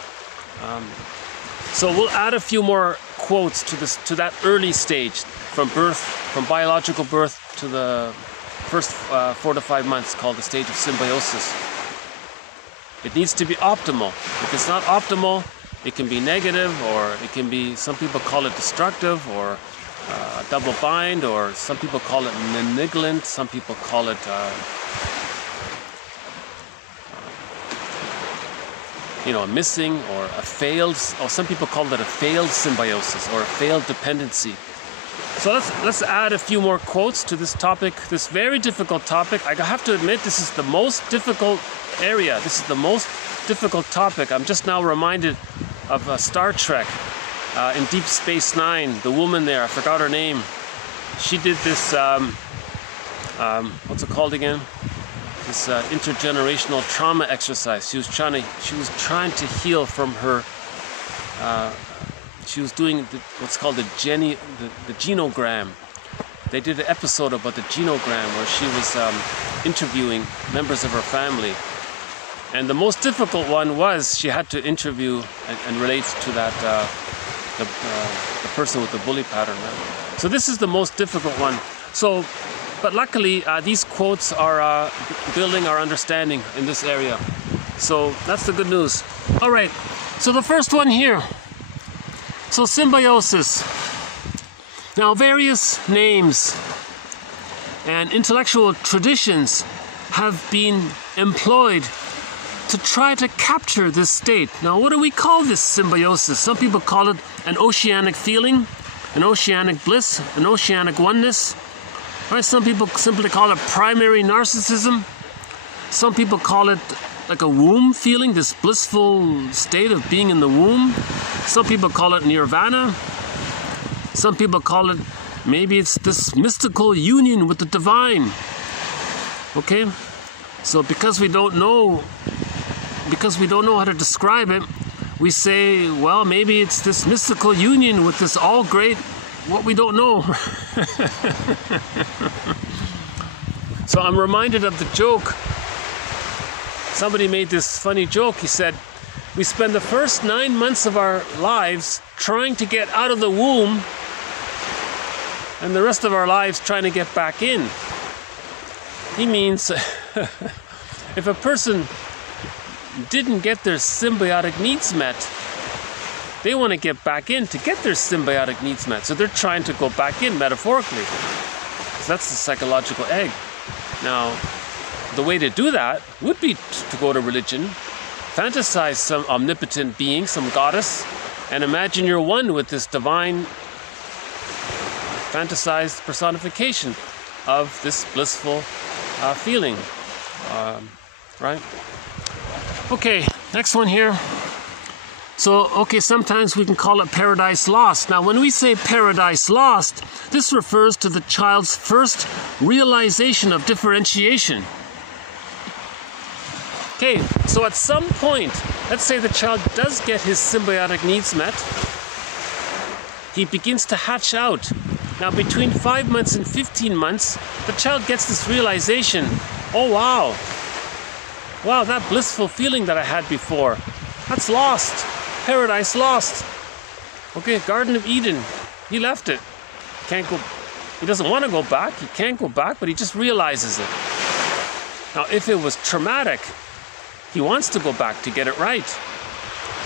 So we'll add a few more quotes to that early stage, from birth, from biological birth to the first 4 to 5 months, called the stage of symbiosis. It needs to be optimal. If it's not optimal, it can be negative, or it can be, some people call it destructive, or double bind, or some people call it malignant, some people call it a missing or a failed, or some people call it a failed symbiosis or a failed dependency. So let's add a few more quotes to this topic, this very difficult topic. I have to admit, this is the most difficult area. This is the most difficult topic. I'm just now reminded of Star Trek. In Deep Space Nine, the woman there, I forgot her name. She did this, what's it called again? This intergenerational trauma exercise. She was trying to heal from her. She was doing what's called the genogram. They did an episode about the genogram where she was interviewing members of her family. And the most difficult one was she had to interview and relate to that the person with the bully pattern. So this is the most difficult one. So, but luckily these quotes are building our understanding in this area. So that's the good news. All right. So the first one here. So symbiosis. Now various names and intellectual traditions have been employed to try to capture this state. Now, what do we call this symbiosis? Some people call it an oceanic feeling, an oceanic bliss, an oceanic oneness. Right? Some people simply call it primary narcissism. Some people call it like a womb feeling, this blissful state of being in the womb. Some people call it nirvana. Some people call it, maybe it's this mystical union with the divine. Okay? So because we don't know how to describe it, we say, well, maybe it's this mystical union with this all great, what we don't know. So I'm reminded of the joke. Somebody made this funny joke. He said, we spend the first 9 months of our lives trying to get out of the womb and the rest of our lives trying to get back in. He means if a person didn't get their symbiotic needs met, they want to get back in to get their symbiotic needs met. So they're trying to go back in metaphorically. So that's the psychological egg. Now, the way to do that would be to go to religion, fantasize some omnipotent being, some goddess, and imagine you're one with this divine fantasized personification of this blissful feeling. Right? Okay, next one here. So, okay, sometimes we can call it paradise lost. Now, when we say paradise lost, this refers to the child's first realization of differentiation. Okay, so at some point, let's say the child does get his symbiotic needs met. He begins to hatch out. Now, between 5 months and 15 months, the child gets this realization, oh wow, that blissful feeling that I had before, that's lost. Paradise lost. Okay, Garden of Eden, he left it. Can't go, he doesn't want to go back, he can't go back, but he just realizes it. Now, if it was traumatic, he wants to go back to get it right.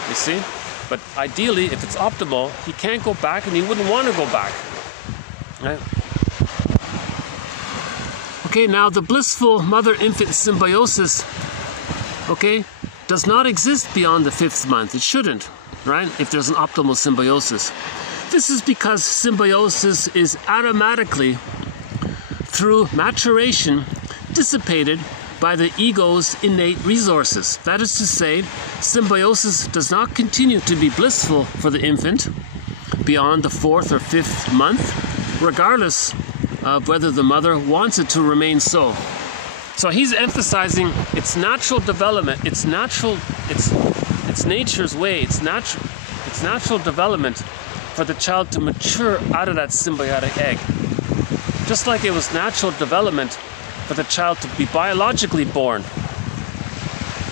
You see? But ideally, if it's optimal, he can't go back and he wouldn't want to go back. Right? Okay, now the blissful mother-infant symbiosis, okay, does not exist beyond the 5th month. It shouldn't, right? If there's an optimal symbiosis. This is because symbiosis is automatically, through maturation, dissipated by the ego's innate resources. That is to say, symbiosis does not continue to be blissful for the infant beyond the 4th or 5th month, regardless of whether the mother wants it to remain so. So he's emphasizing its natural development, it's nature's way, it's natural development for the child to mature out of that symbiotic egg. Just like it was natural development for the child to be biologically born.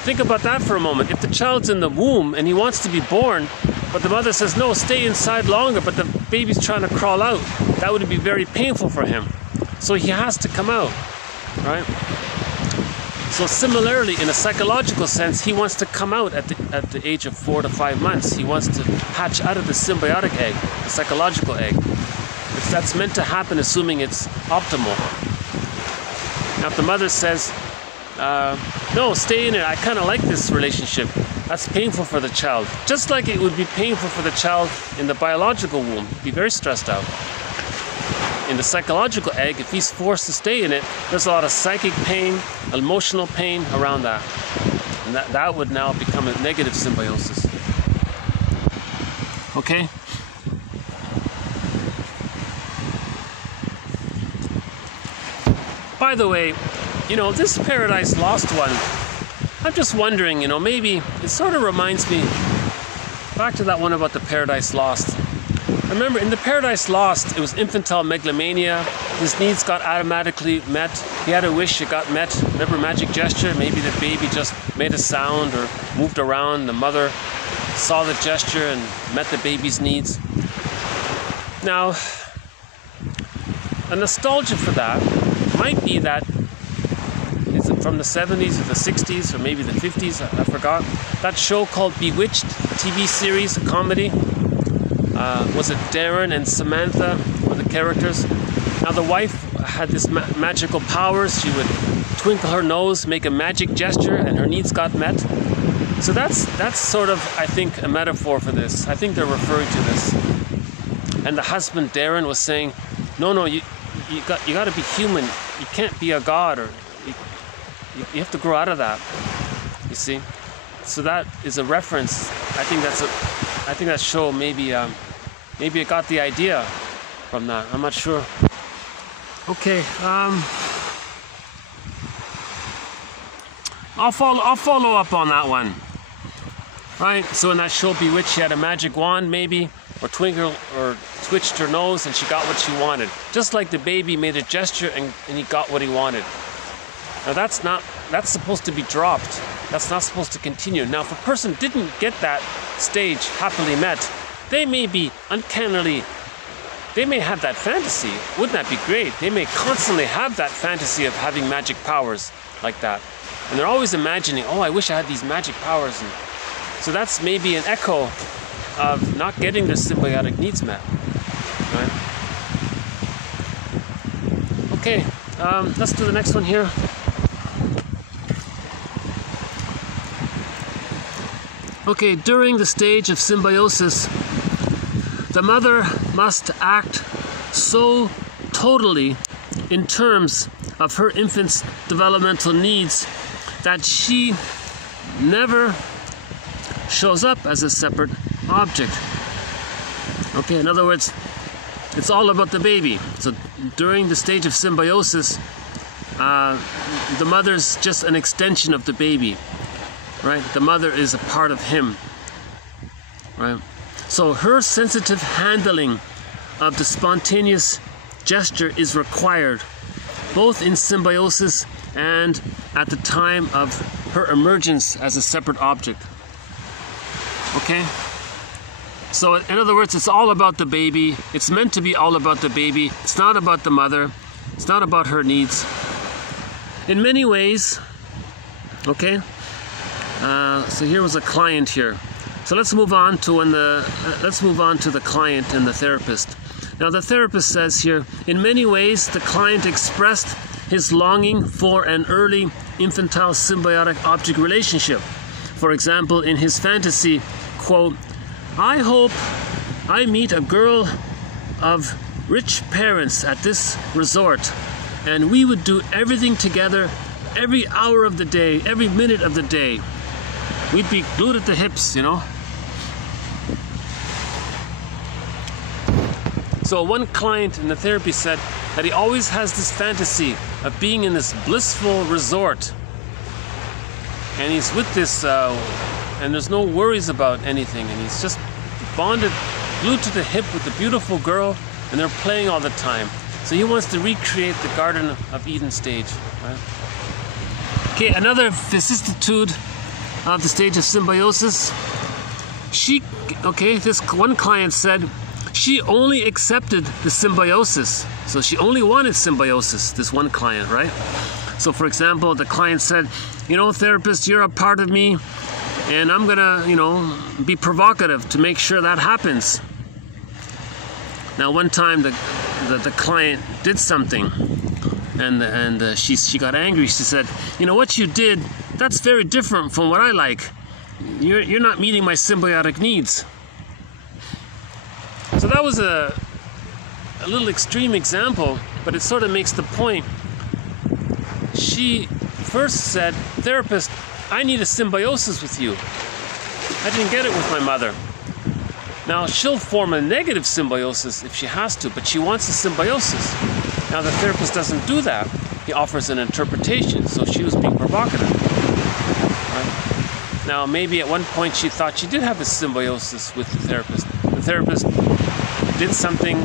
Think about that for a moment. If the child's in the womb and he wants to be born, but the mother says, no, stay inside longer, but the baby's trying to crawl out, that would be very painful for him. So he has to come out, right? So similarly, in a psychological sense, he wants to come out at the age of 4 to 5 months. He wants to hatch out of the symbiotic egg, the psychological egg. That's meant to happen, assuming it's optimal. Now, if the mother says, no, stay in it, I kind of like this relationship, that's painful for the child. Just like it would be painful for the child in the biological womb. He'd be very stressed out. In the psychological egg, if he's forced to stay in it, there's a lot of psychic pain, emotional pain around that. And that would now become a negative symbiosis. Okay? By the way, this Paradise Lost one, I'm just wondering, maybe it sort of reminds me, back to that one about the Paradise Lost. Remember, in the Paradise Lost, it was infantile megalomania. His needs got automatically met. He had a wish, it got met. Remember magic gesture? Maybe the baby just made a sound or moved around. The mother saw the gesture and met the baby's needs. Now, a nostalgia for that might be that, is it from the 70s or the 60s or maybe the 50s? I forgot. That show called Bewitched, a TV series, a comedy. Was it Darren and Samantha were the characters? Now the wife had this magical powers. She would twinkle her nose, make a magic gesture, and her needs got met. So that's sort of, I think, a metaphor for this. I think they're referring to this. And the husband, Darren, was saying, no, you got to be human. You can't be a god, or you have to grow out of that. You see? So that is a reference. I think that show maybe it got the idea from that. I'm not sure. Okay. I'll follow up on that one. Right? So in that show Bewitched, she had a magic wand maybe, or twinkled or twitched her nose and she got what she wanted. Just like the baby made a gesture and he got what he wanted. Now that's supposed to be dropped. That's not supposed to continue. Now if a person didn't get that stage happily met, they may be uncannily, they may have that fantasy. Wouldn't that be great? They may constantly have that fantasy of having magic powers like that. And they're always imagining, oh, I wish I had these magic powers. And so that's maybe an echo of not getting their symbiotic needs met. Right? Okay, let's do the next one here. Okay, during the stage of symbiosis, the mother must act so totally in terms of her infant's developmental needs that she never shows up as a separate object. Okay, in other words, it's all about the baby. So during the stage of symbiosis, the mother's just an extension of the baby, right? The mother is a part of him, right? So her sensitive handling of the spontaneous gesture is required, both in symbiosis and at the time of her emergence as a separate object. Okay? So in other words, it's all about the baby. It's meant to be all about the baby. It's not about the mother. It's not about her needs. In many ways, okay? So here was a client here. So let's move on to the client and the therapist. Now the therapist says here, in many ways, the client expressed his longing for an early infantile symbiotic object relationship. For example, in his fantasy, quote, I hope I meet a girl of rich parents at this resort, and we would do everything together every hour of the day, every minute of the day. We'd be glued at the hips, you know. So one client in the therapy said that he always has this fantasy of being in this blissful resort. And he's with this, and there's no worries about anything. And he's just bonded, glued to the hip with the beautiful girl, and they're playing all the time. So he wants to recreate the Garden of Eden stage. Right? Okay, another vicissitude of the stage of symbiosis. This one client said, she only accepted the symbiosis. So she only wanted symbiosis, this one client, right? So for example, the client said, you know, therapist, you're a part of me, and I'm gonna, you know, be provocative to make sure that happens. Now one time the client did something, and she got angry. She said, you know, what you did, that's very different from what I like. You're not meeting my symbiotic needs. So that was a little extreme example, but it sort of makes the point. She first said, therapist, I need a symbiosis with you. I didn't get it with my mother. Now she'll form a negative symbiosis if she has to, but she wants a symbiosis. Now the therapist doesn't do that. He offers an interpretation, so she was being provocative. Right? Now maybe at one point she thought she did have a symbiosis with the therapist. The therapist did something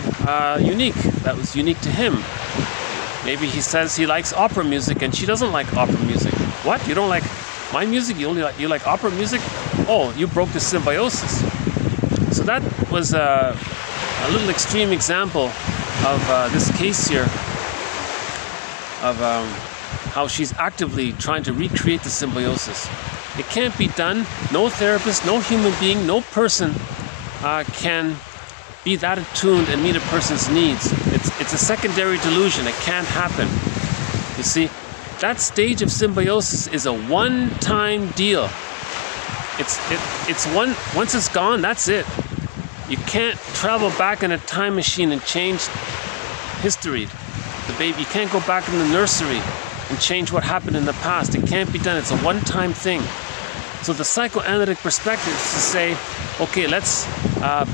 unique that was unique to him. Maybe he says he likes opera music and she doesn't like opera music. What? You don't like my music? You like opera music? Oh, you broke the symbiosis. So that was a little extreme example of this case here of how she's actively trying to recreate the symbiosis. It can't be done. No therapist, no human being, no person can be that attuned and meet a person's needs. It's a secondary delusion. It can't happen. You see, that stage of symbiosis is a one-time deal. Once it's gone, that's it. You can't travel back in a time machine and change history. The baby, you can't go back in the nursery and change what happened in the past. It can't be done. It's a one-time thing. So the psychoanalytic perspective is to say, okay, let's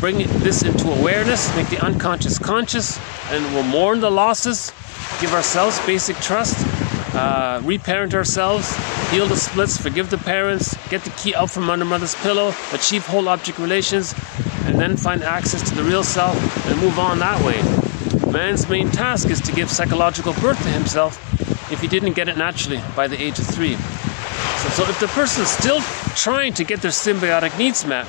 bring this into awareness, make the unconscious conscious, and we'll mourn the losses, give ourselves basic trust, reparent ourselves, heal the splits, forgive the parents, get the key out from under mother's pillow, achieve whole object relations, and then find access to the real self and move on that way. Man's main task is to give psychological birth to himself if he didn't get it naturally by the age of 3. So if the person's still trying to get their symbiotic needs met,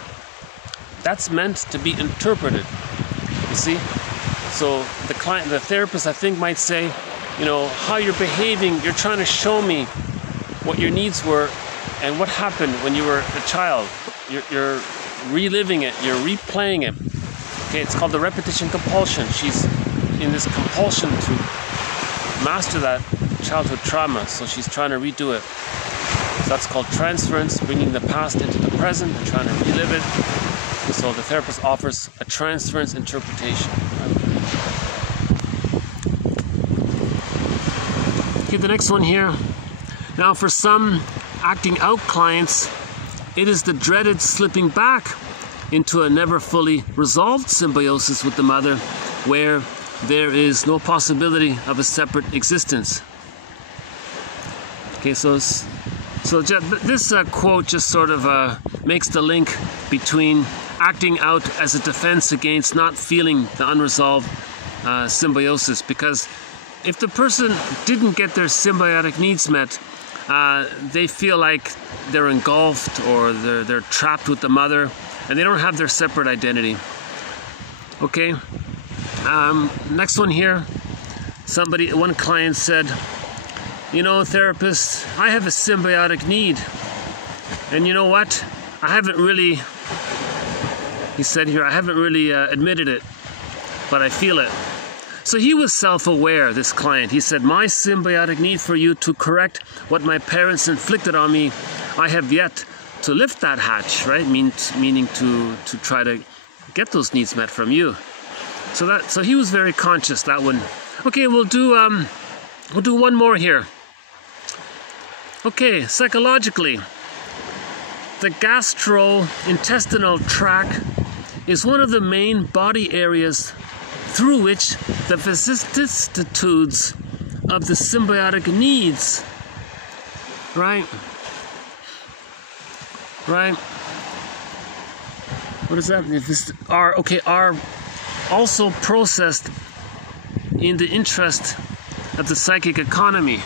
that's meant to be interpreted, you see? So the client, the therapist, I think, might say, you know, how you're behaving, you're trying to show me what your needs were and what happened when you were a child. You're reliving it, you're replaying it. Okay, it's called the repetition compulsion. She's in this compulsion to master that childhood trauma, so she's trying to redo it. So that's called transference, bringing the past into the present and trying to relive it. So the therapist offers a transference interpretation. Okay, the next one here. Now for some acting out clients, it is the dreaded slipping back into a never fully resolved symbiosis with the mother, where there is no possibility of a separate existence. Okay, so this quote just sort of makes the link between acting out as a defense against not feeling the unresolved symbiosis, because if the person didn't get their symbiotic needs met, they feel like they're engulfed or they're trapped with the mother, and they don't have their separate identity. Okay, next one here. One client said, you know, therapist, I have a symbiotic need, and you know what? I haven't really admitted it, but I feel it. So he was self-aware, this client. He said, my symbiotic need for you to correct what my parents inflicted on me, I have yet to lift that hatch, right? Meaning to try to get those needs met from you. So he was very conscious, that one. Okay, we'll do one more here. Okay, psychologically, the gastrointestinal tract is one of the main body areas through which the vicissitudes of the symbiotic needs, right? What does that mean? Are also processed in the interest of the psychic economy.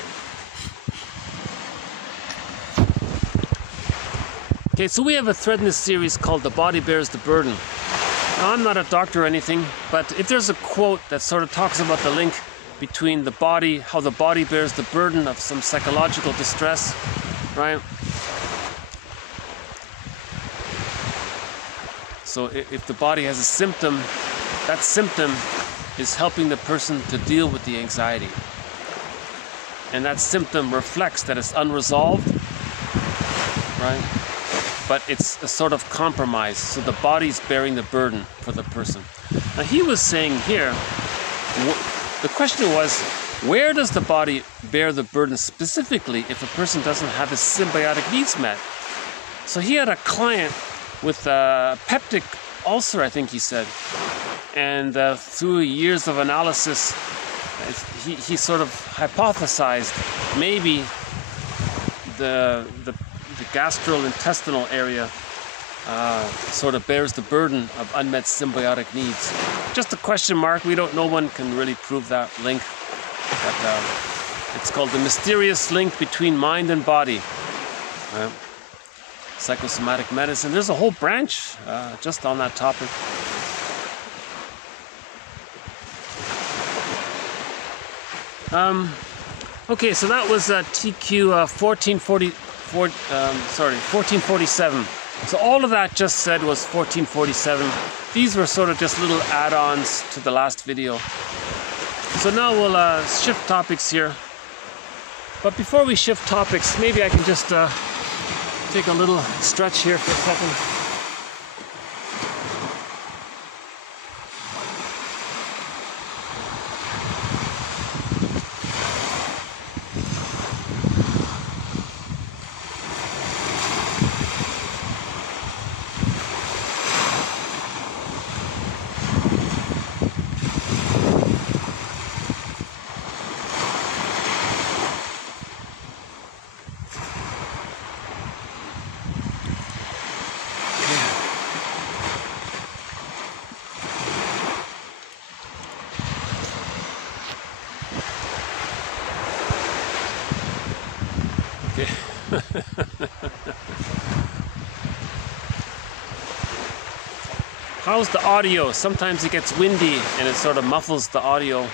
Okay, so we have a thread in this series called The Body Bears the Burden. Now, I'm not a doctor or anything, but if there's a quote that sort of talks about the link between the body, how the body bears the burden of some psychological distress, right? So if the body has a symptom, that symptom is helping the person to deal with the anxiety. And that symptom reflects that it's unresolved, right? But it's a sort of compromise, so the body's bearing the burden for the person. Now he was saying here, the question was, where does the body bear the burden specifically if a person doesn't have his symbiotic needs met? So he had a client with a peptic ulcer, I think he said, and through years of analysis, he sort of hypothesized maybe the gastrointestinal area sort of bears the burden of unmet symbiotic needs. Just a question mark. No one can really prove that link. But it's called the mysterious link between mind and body. Psychosomatic medicine. There's a whole branch just on that topic. Okay, so that was TQ 1447. So all of that just said was 1447. These were sort of just little add-ons to the last video. So now we'll shift topics here. But before we shift topics, maybe I can just take a little stretch here for a second. How's the audio? Sometimes it gets windy and it sort of muffles the audio.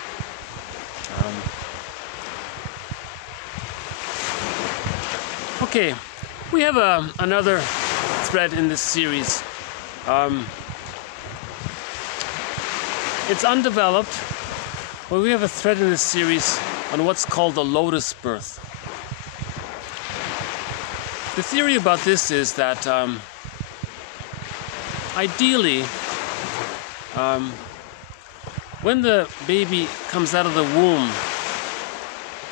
Okay, we have another thread in this series. It's undeveloped, but we have a thread in this series on what's called the lotus birth. The theory about this is that ideally, when the baby comes out of the womb,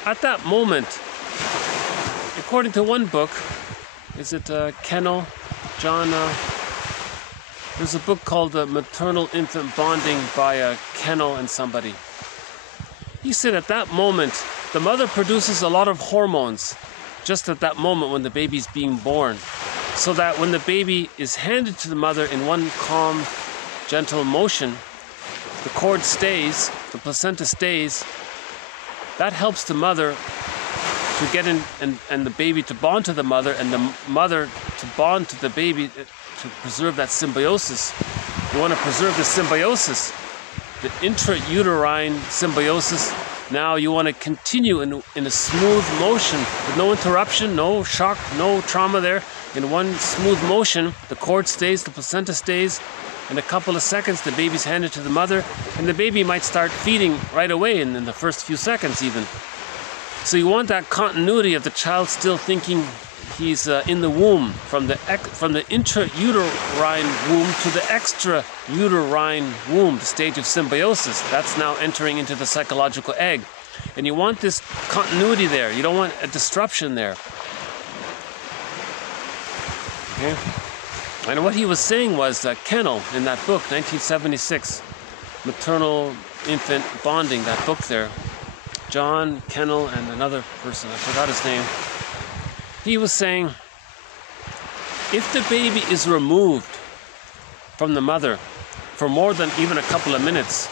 at that moment, according to one book, is it Kennel, John? There's a book called Maternal Infant Bonding by Kennel and somebody. He said at that moment, the mother produces a lot of hormones just at that moment when the baby's being born, so that when the baby is handed to the mother in one calm, gentle motion, the cord stays, the placenta stays. That helps the mother to get in and the baby to bond to the mother, and the mother to bond to the baby to preserve that symbiosis. You want to preserve the symbiosis, the intrauterine symbiosis. Now you want to continue in a smooth motion with no interruption, no shock, no trauma there. In one smooth motion, the cord stays, the placenta stays. In a couple of seconds, the baby's handed to the mother, and the baby might start feeding right away in the first few seconds even. So you want that continuity of the child still thinking he's in the womb, from the intrauterine womb to the extrauterine womb, the stage of symbiosis. That's now entering into the psychological egg. And you want this continuity there. You don't want a disruption there. Okay? And what he was saying was that Kennel, in that book, 1976, Maternal Infant Bonding, that book there, John Kennel and another person, I forgot his name, he was saying, if the baby is removed from the mother for more than even a couple of minutes,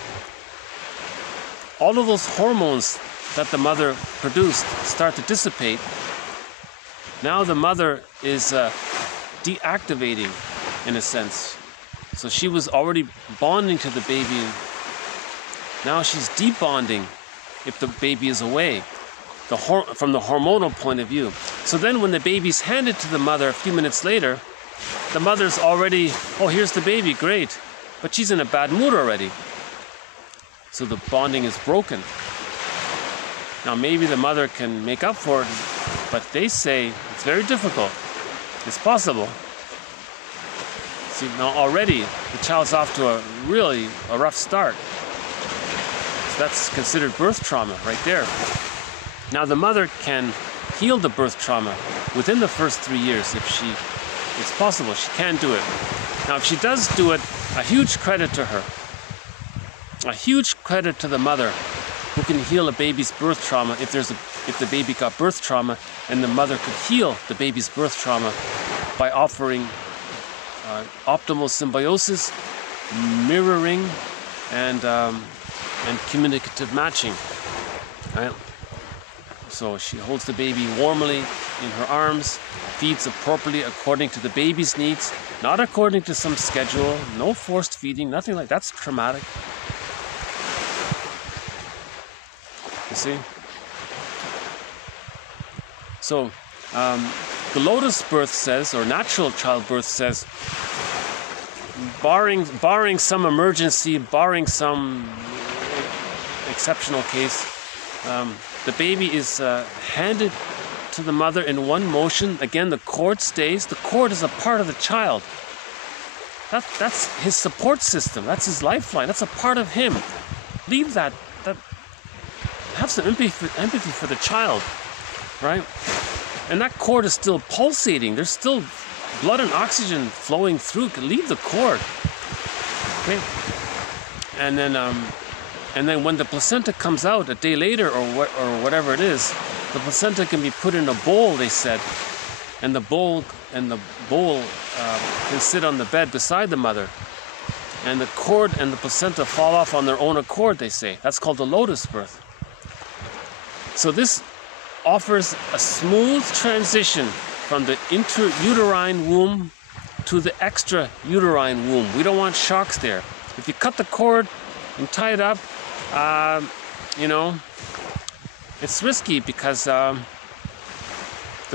all of those hormones that the mother produced start to dissipate. Now the mother is deactivating, in a sense. So she was already bonding to the baby. Now she's debonding if the baby is away, from the hormonal point of view. So then when the baby's handed to the mother a few minutes later, the mother's already, oh, here's the baby, great. But she's in a bad mood already. So the bonding is broken. Now maybe the mother can make up for it, but they say it's very difficult. It's possible. See, now already the child's off to a rough start. So that's considered birth trauma right there. Now the mother can heal the birth trauma within the first 3 years if it's possible. She can do it. Now if she does do it, a huge credit to her. A huge credit to the mother who can heal a baby's birth trauma if the baby got birth trauma, and the mother could heal the baby's birth trauma by offering optimal symbiosis, mirroring, and communicative matching. Right? So she holds the baby warmly in her arms, feeds appropriately according to the baby's needs, not according to some schedule, no forced feeding, nothing like that. That's traumatic. You see? So the lotus birth says, or natural childbirth says, barring some emergency, barring some exceptional case. The baby is handed to the mother in one motion. Again, the cord stays. The cord is a part of the child. That's his support system. That's his lifeline. That's a part of him. Leave that. Have some empathy for the child, right? And that cord is still pulsating. There's still blood and oxygen flowing through. Leave the cord. Okay. And then when the placenta comes out a day later or whatever it is, the placenta can be put in a bowl, they said, and the bowl can sit on the bed beside the mother, and the cord and the placenta fall off on their own accord, they say. That's called the lotus birth. So this offers a smooth transition from the intrauterine womb to the extrauterine womb. We don't want shocks there. If you cut the cord and tie it up, you know, it's risky because the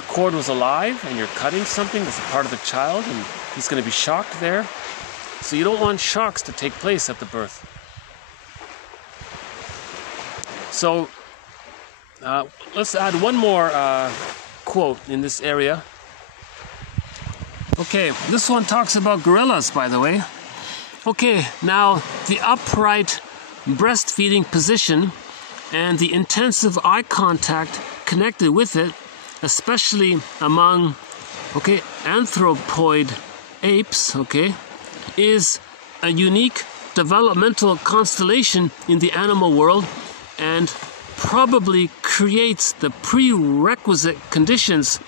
cord was alive and you're cutting something that's a part of the child and he's going to be shocked there. So you don't want shocks to take place at the birth. So let's add one more quote in this area. Okay, this one talks about gorillas, by the way. Okay, now the upright breastfeeding position and the intensive eye contact connected with it, especially among, okay, anthropoid apes, okay, is a unique developmental constellation in the animal world and probably creates the prerequisite conditions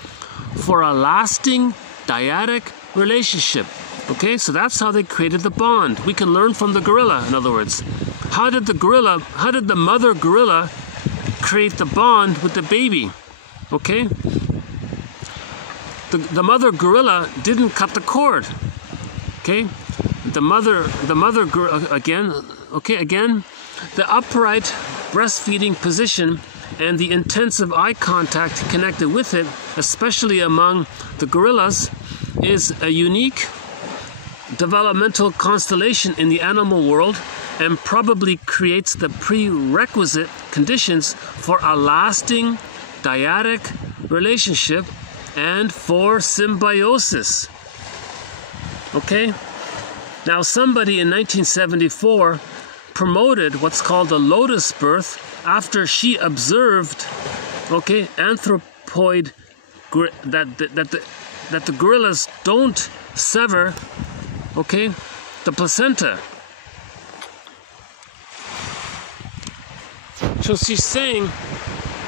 for a lasting dyadic relationship. Okay, so that's how they created the bond. We can learn from the gorilla, in other words. How did the mother gorilla create the bond with the baby? Okay? The mother gorilla didn't cut the cord. Okay? The mother again, the upright breastfeeding position and the intensive eye contact connected with it, especially among the gorillas, is a unique developmental constellation in the animal world and probably creates the prerequisite conditions for a lasting dyadic relationship and for symbiosis. Okay? Now somebody in 1974 promoted what's called the lotus birth after she observed, okay, anthropoid, that the gorillas don't sever, okay, the placenta. So she's saying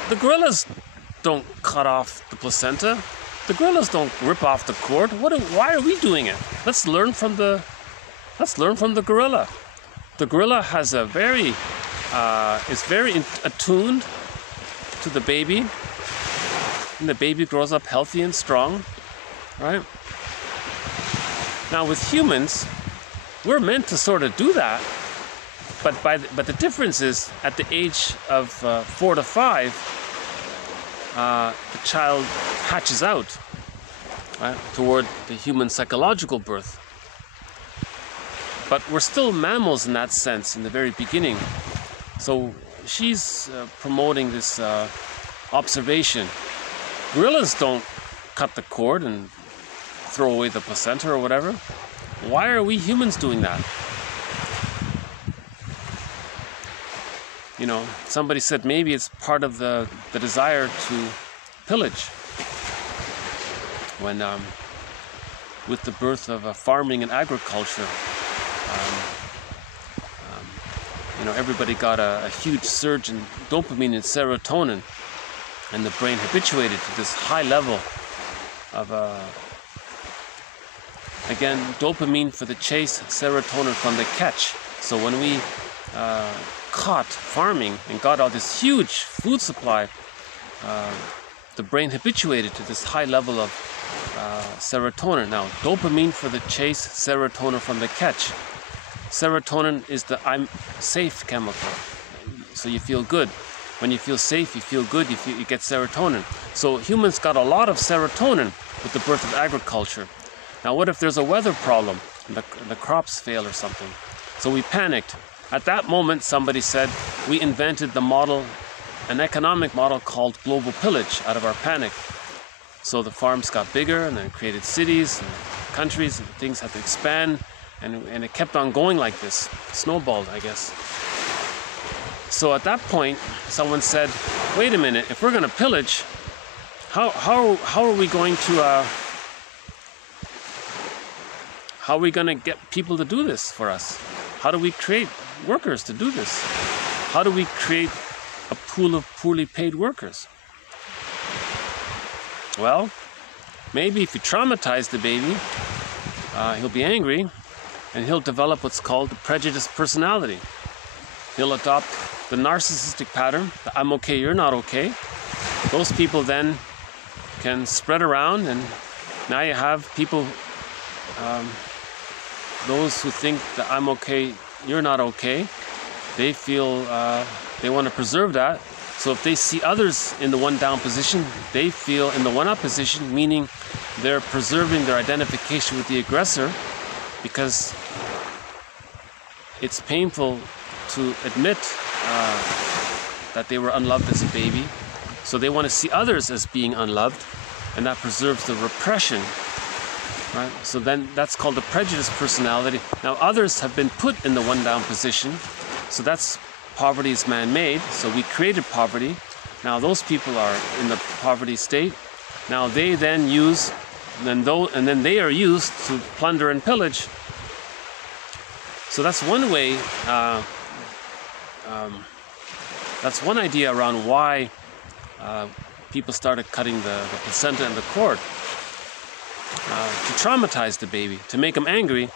the gorillas don't cut off the placenta. The gorillas don't rip off the cord. Why are we doing it? Let's learn from the gorilla. The gorilla has a is very attuned to the baby, and the baby grows up healthy and strong, right? Now with humans, we're meant to sort of do that, but the difference is at the age of 4 to 5, the child hatches out, right, toward the human psychological birth. But we're still mammals in that sense in the very beginning. So she's promoting this observation. Gorillas don't cut the cord and throw away the placenta or whatever. Why are we humans doing that? You know, somebody said maybe it's part of the desire to pillage. When with the birth of farming and agriculture, you know, everybody got a huge surge in dopamine and serotonin, and the brain habituated to this high level of again, dopamine for the chase, serotonin from the catch. So when we caught farming and got all this huge food supply, the brain habituated to this high level of serotonin. Now, dopamine for the chase, serotonin from the catch. Serotonin is the I'm safe chemical, so you feel good. When you feel safe, you feel good, you get serotonin. So humans got a lot of serotonin with the birth of agriculture. Now what if there's a weather problem and the crops fail or something? So we panicked. At that moment, somebody said, we invented the model, an economic model called global pillage out of our panic. So the farms got bigger and then created cities and countries and things had to expand, and it kept on going like this, snowballed, I guess. So at that point, someone said, wait a minute, if we're going to pillage, how are we going to get people to do this for us? How do we create workers to do this? How do we create a pool of poorly paid workers? Well, maybe if you traumatize the baby, he'll be angry and he'll develop what's called the prejudiced personality. He'll adopt the narcissistic pattern, the I'm okay, you're not okay. Those people then can spread around, and now you have people, those who think that I'm okay, you're not okay, they feel they want to preserve that. So if they see others in the one down position, they feel in the one up position, meaning they're preserving their identification with the aggressor, because it's painful to admit that they were unloved as a baby. So they want to see others as being unloved, and that preserves the repression. Right? So then that's called the prejudiced personality. Now others have been put in the one down position, so that's poverty is man-made, so we created poverty. Now those people are in the poverty state. Now they then use, and then they are used to plunder and pillage. So that's one way, that's one idea around why people started cutting the placenta and the cord. To traumatize the baby, to make them angry.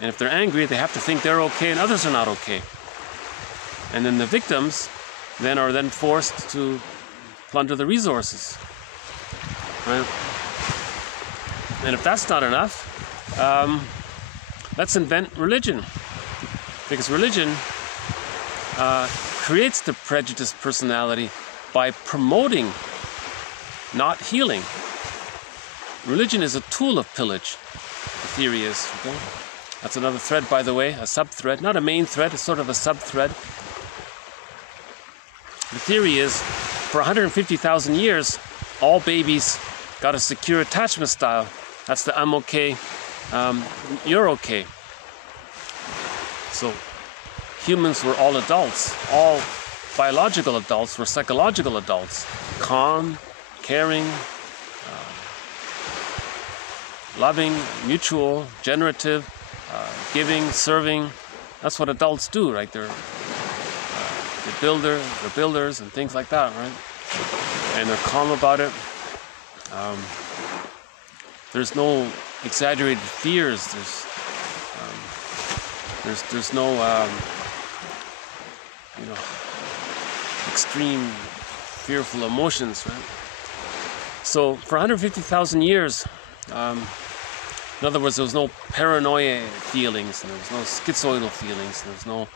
And if they're angry, they have to think they're okay and others are not okay. And then the victims are then forced to plunder the resources. Right? And if that's not enough, let's invent religion. Because religion creates the prejudiced personality by promoting, not healing. Religion is a tool of pillage, the theory is. Okay? That's another thread, by the way, a sub-thread. Not a main thread, it's sort of a sub-thread. The theory is, for 150,000 years, all babies got a secure attachment style. That's the I'm okay, you're okay. So humans were all adults. All biological adults were psychological adults. Calm, caring, loving, mutual, generative, giving, serving. That's what adults do, right? They're builders and things like that, right? And they're calm about it. There's no exaggerated fears. There's no extreme fearful emotions, right? So for 150,000 years, in other words, there was no paranoia feelings, and there was no schizoidal feelings, there was no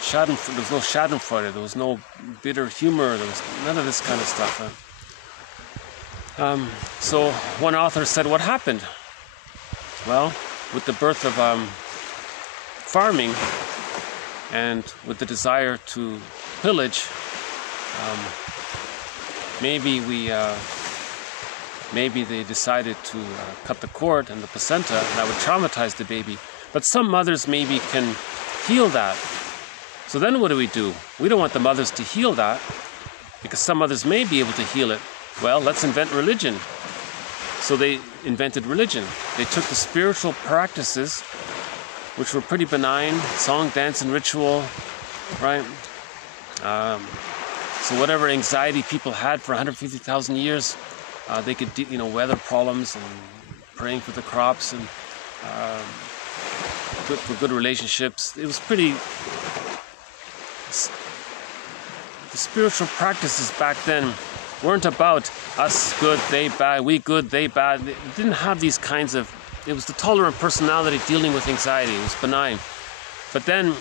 schadenfreude, there was no bitter humor, there was none of this kind of stuff. So one author said, what happened? Well, with the birth of farming and with the desire to pillage, maybe they decided to cut the cord and the placenta, and that would traumatize the baby. But some mothers maybe can heal that. So then what do? We don't want the mothers to heal that, because some mothers may be able to heal it. Well, let's invent religion. So they invented religion. They took the spiritual practices, which were pretty benign, song, dance, and ritual, right? So whatever anxiety people had for 150,000 years, they could, weather problems and praying for the crops and for good relationships. It was pretty. The spiritual practices back then weren't about us good, they bad, we good, they bad. It didn't have these kinds of. It was the tolerant personality dealing with anxiety. It was benign. But then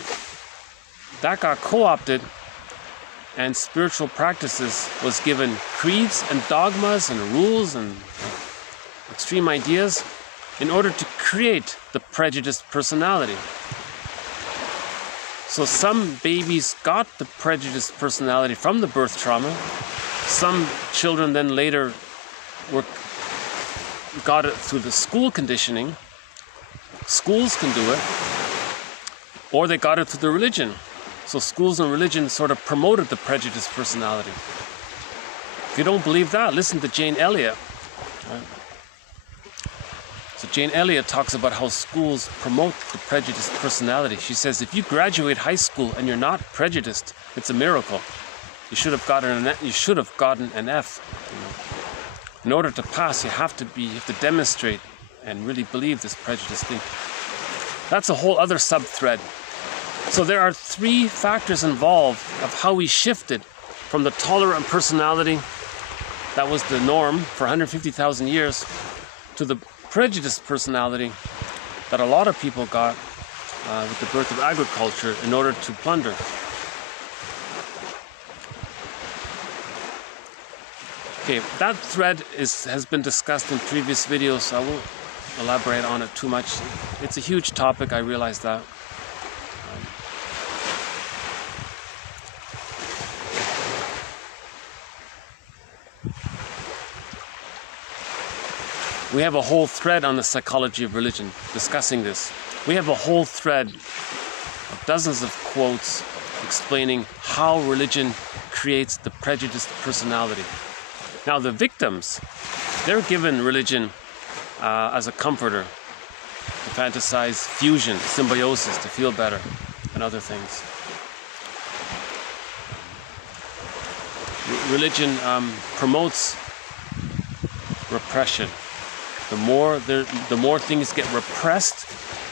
that got co-opted, and spiritual practices was given creeds and dogmas and rules and extreme ideas in order to create the prejudiced personality. So some babies got the prejudiced personality from the birth trauma. Some children then later got it through the school conditioning. Schools can do it. Or they got it through the religion. So schools and religion sort of promoted the prejudiced personality. If you don't believe that, listen to Jane Elliott. So Jane Elliott talks about how schools promote the prejudiced personality. She says, if you graduate high school and you're not prejudiced, it's a miracle. You should have gotten an F. You know. In order to pass, you have to demonstrate and really believe this prejudice thing. That's a whole other sub-thread. So there are three factors involved of how we shifted from the tolerant personality that was the norm for 150,000 years to the prejudiced personality that a lot of people got with the birth of agriculture in order to plunder. Okay, that thread has been discussed in previous videos, so I won't elaborate on it too much. It's a huge topic, I realize that. We have a whole thread on the psychology of religion discussing this. We have a whole thread of dozens of quotes explaining how religion creates the prejudiced personality. Now the victims, they're given religion as a comforter, to fantasize fusion, symbiosis, to feel better, and other things. Religion promotes repression. The more things get repressed,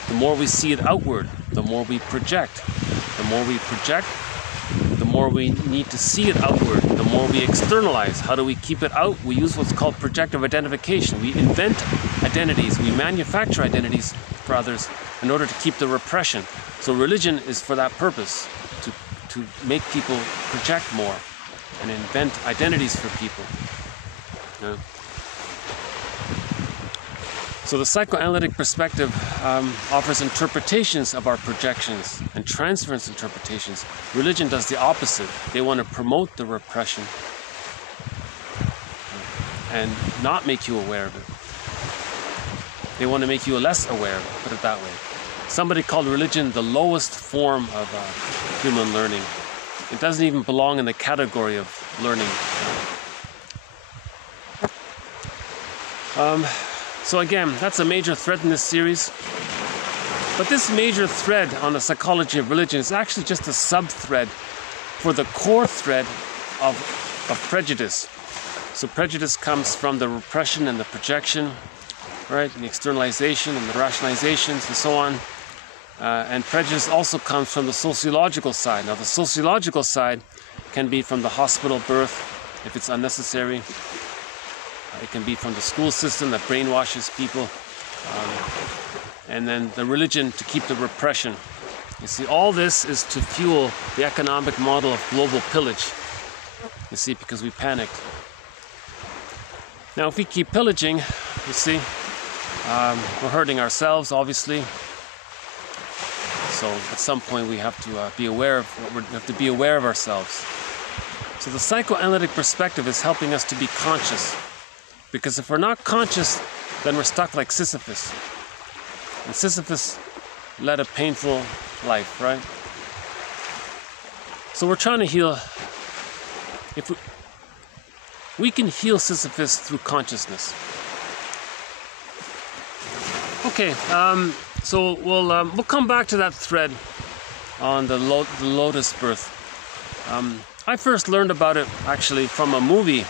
the more we see it outward, the more we project. The more we project, the more we need to see it outward, the more we externalize. How do we keep it out? We use what's called projective identification. We invent identities, we manufacture identities for others in order to keep the repression. So religion is for that purpose, to make people project more and invent identities for people. Yeah. So the psychoanalytic perspective offers interpretations of our projections and transference interpretations. Religion does the opposite. They want to promote the repression and not make you aware of it. They want to make you less aware of it, put it that way. Somebody called religion the lowest form of human learning. It doesn't even belong in the category of learning. So again, that's a major thread in this series. But this major thread on the psychology of religion is actually just a sub-thread for the core thread of prejudice. So prejudice comes from the repression and the projection, right, and the externalization and the rationalizations and so on. And prejudice also comes from the sociological side. Now the sociological side can be from the hospital birth, if it's unnecessary. It can be from the school system that brainwashes people. And then the religion to keep the repression. You see, all this is to fuel the economic model of global pillage. You see, because we panicked. Now, if we keep pillaging, you see, we're hurting ourselves, obviously. So at some point we have to be aware of ourselves. So the psychoanalytic perspective is helping us to be conscious. Because if we're not conscious, then we're stuck like Sisyphus. And Sisyphus led a painful life, right? So we're trying to heal. If we can heal Sisyphus through consciousness. Okay, so we'll come back to that thread on the lotus birth. I first learned about it actually from a movie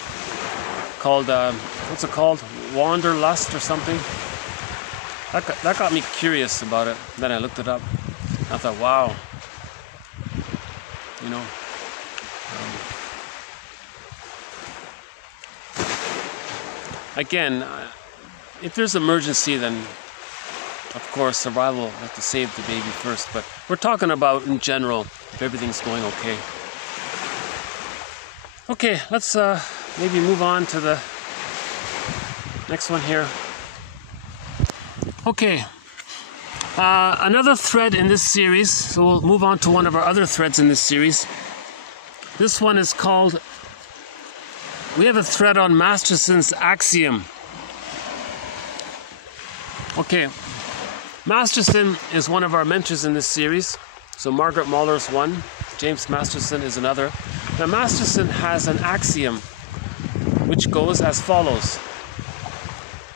called what's it called? Wanderlust or something. That got me curious about it. Then I looked it up. I thought, wow, you know. Again, if there's emergency, then of course survival, we have to save the baby first. But we're talking about in general, if everything's going okay. Okay, let's maybe move on to the next one here. Okay, Another thread in this series, so we'll move on to one of our other threads in this series. This one is called, we have a thread on Masterson's axiom. Okay, Masterson is one of our mentors in this series. So Margaret Muller's one, James Masterson is another. Now Masterson has an axiom which goes as follows.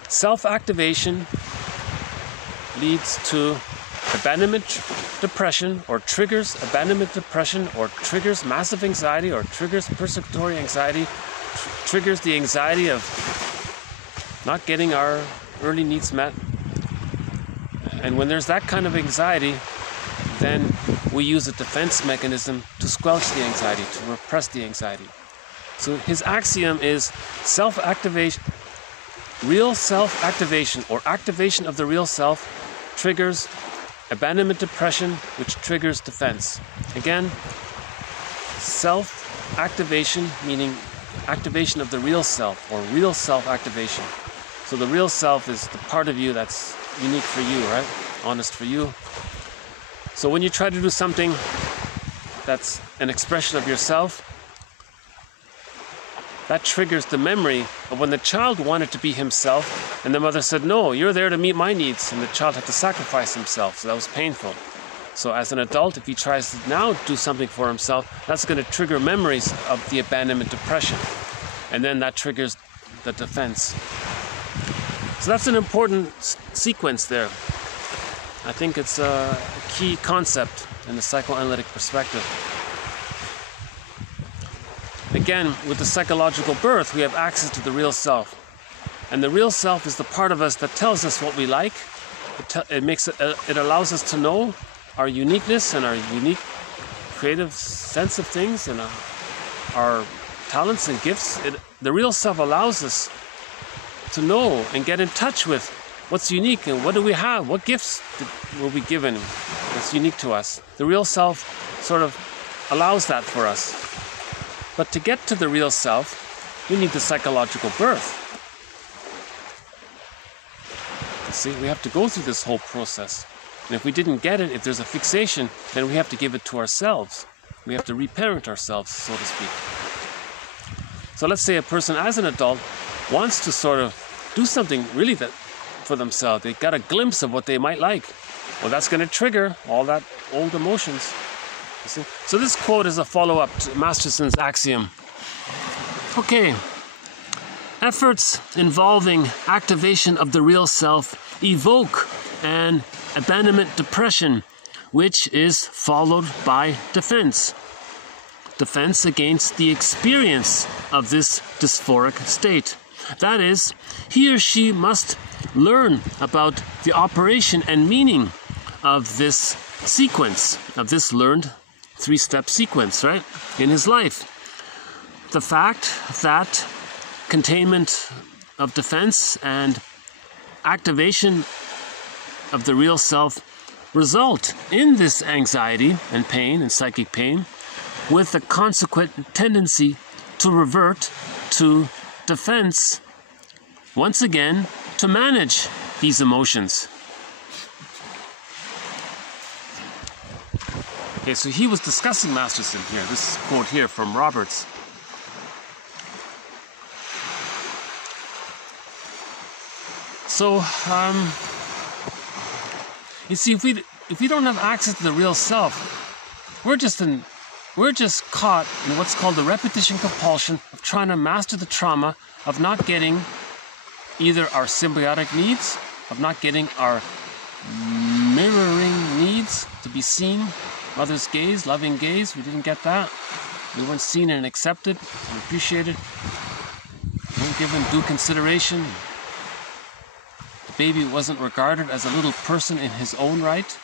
Self-activation leads to abandonment depression, or triggers abandonment depression, or triggers massive anxiety, or triggers persecutory anxiety, triggers the anxiety of not getting our early needs met. And when there's that kind of anxiety, then we use a defense mechanism to squelch the anxiety, to repress the anxiety. So his axiom is self-activation, real self-activation, or activation of the real self triggers abandonment depression, which triggers defense. Again, self-activation meaning activation of the real self, or real self-activation. So the real self is the part of you that's unique for you, right? Honest for you. So when you try to do something that's an expression of yourself, that triggers the memory of when the child wanted to be himself and the mother said, no, you're there to meet my needs, and the child had to sacrifice himself, so that was painful. So as an adult, if he tries to now do something for himself, that's going to trigger memories of the abandonment depression, and then that triggers the defense. So that's an important sequence there. I think it's a key concept in the psychoanalytic perspective. Again, with the psychological birth, we have access to the real self. And the real self is the part of us that tells us what we like. It allows us to know our uniqueness and our unique creative sense of things and our talents and gifts. The real self allows us to know and get in touch with what's unique and what do we have, what gifts will be given that's unique to us. The real self sort of allows that for us. But to get to the real self, we need the psychological birth. You see, we have to go through this whole process. And if we didn't get it, if there's a fixation, then we have to give it to ourselves. We have to reparent ourselves, so to speak. So let's say a person as an adult wants to sort of do something really that for themselves. They got a glimpse of what they might like. Well, that's going to trigger all that old emotions. You see? So this quote is a follow-up to Masterson's axiom. Okay. Efforts involving activation of the real self evoke an abandonment depression, which is followed by defense. Defense against the experience of this dysphoric state. That is, he or she must learn about the operation and meaning of this sequence, of this learned three-step sequence, right, in his life. The fact that containment of defense and activation of the real self result in this anxiety and pain and psychic pain, with a consequent tendency to revert to defense, once again, to manage these emotions. Okay, so he was discussing Masterson here. This quote here from Roberts. So, you see, if we don't have access to the real self, we're just caught in what's called the repetition compulsion of trying to master the trauma of not getting either our symbiotic needs, of not getting our mirroring needs to be seen, mother's gaze, loving gaze. We didn't get that. We weren't seen and accepted and appreciated. We weren't given due consideration. The baby wasn't regarded as a little person in his own right.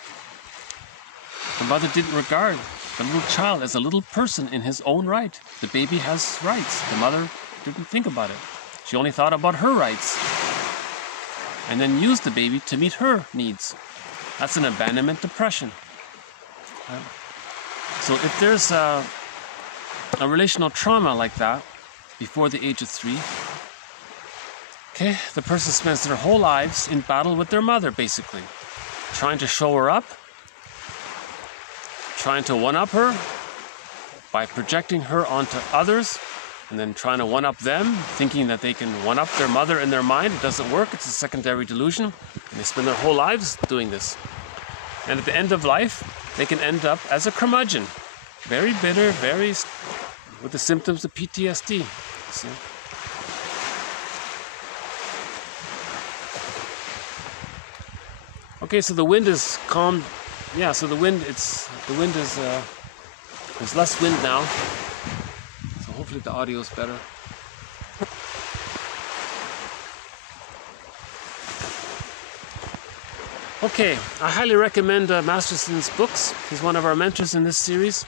The mother didn't regard the little child as a little person in his own right. The baby has rights. The mother didn't think about it. She only thought about her rights. And then used the baby to meet her needs. That's an abandonment depression. So if there's a relational trauma like that before the age of 3, okay, the person spends their whole lives in battle with their mother, basically. trying to show her up, trying to one-up her by projecting her onto others, and then trying to one-up them, thinking that they can one-up their mother in their mind. It doesn't work. It's a secondary delusion. And they spend their whole lives doing this. And at the end of life, they can end up as a curmudgeon. Very bitter, with the symptoms of PTSD. See? Okay, so the wind is calm. Yeah, so the wind is there's less wind now. So hopefully the audio is better. Okay, I highly recommend Masterson's books. He's one of our mentors in this series.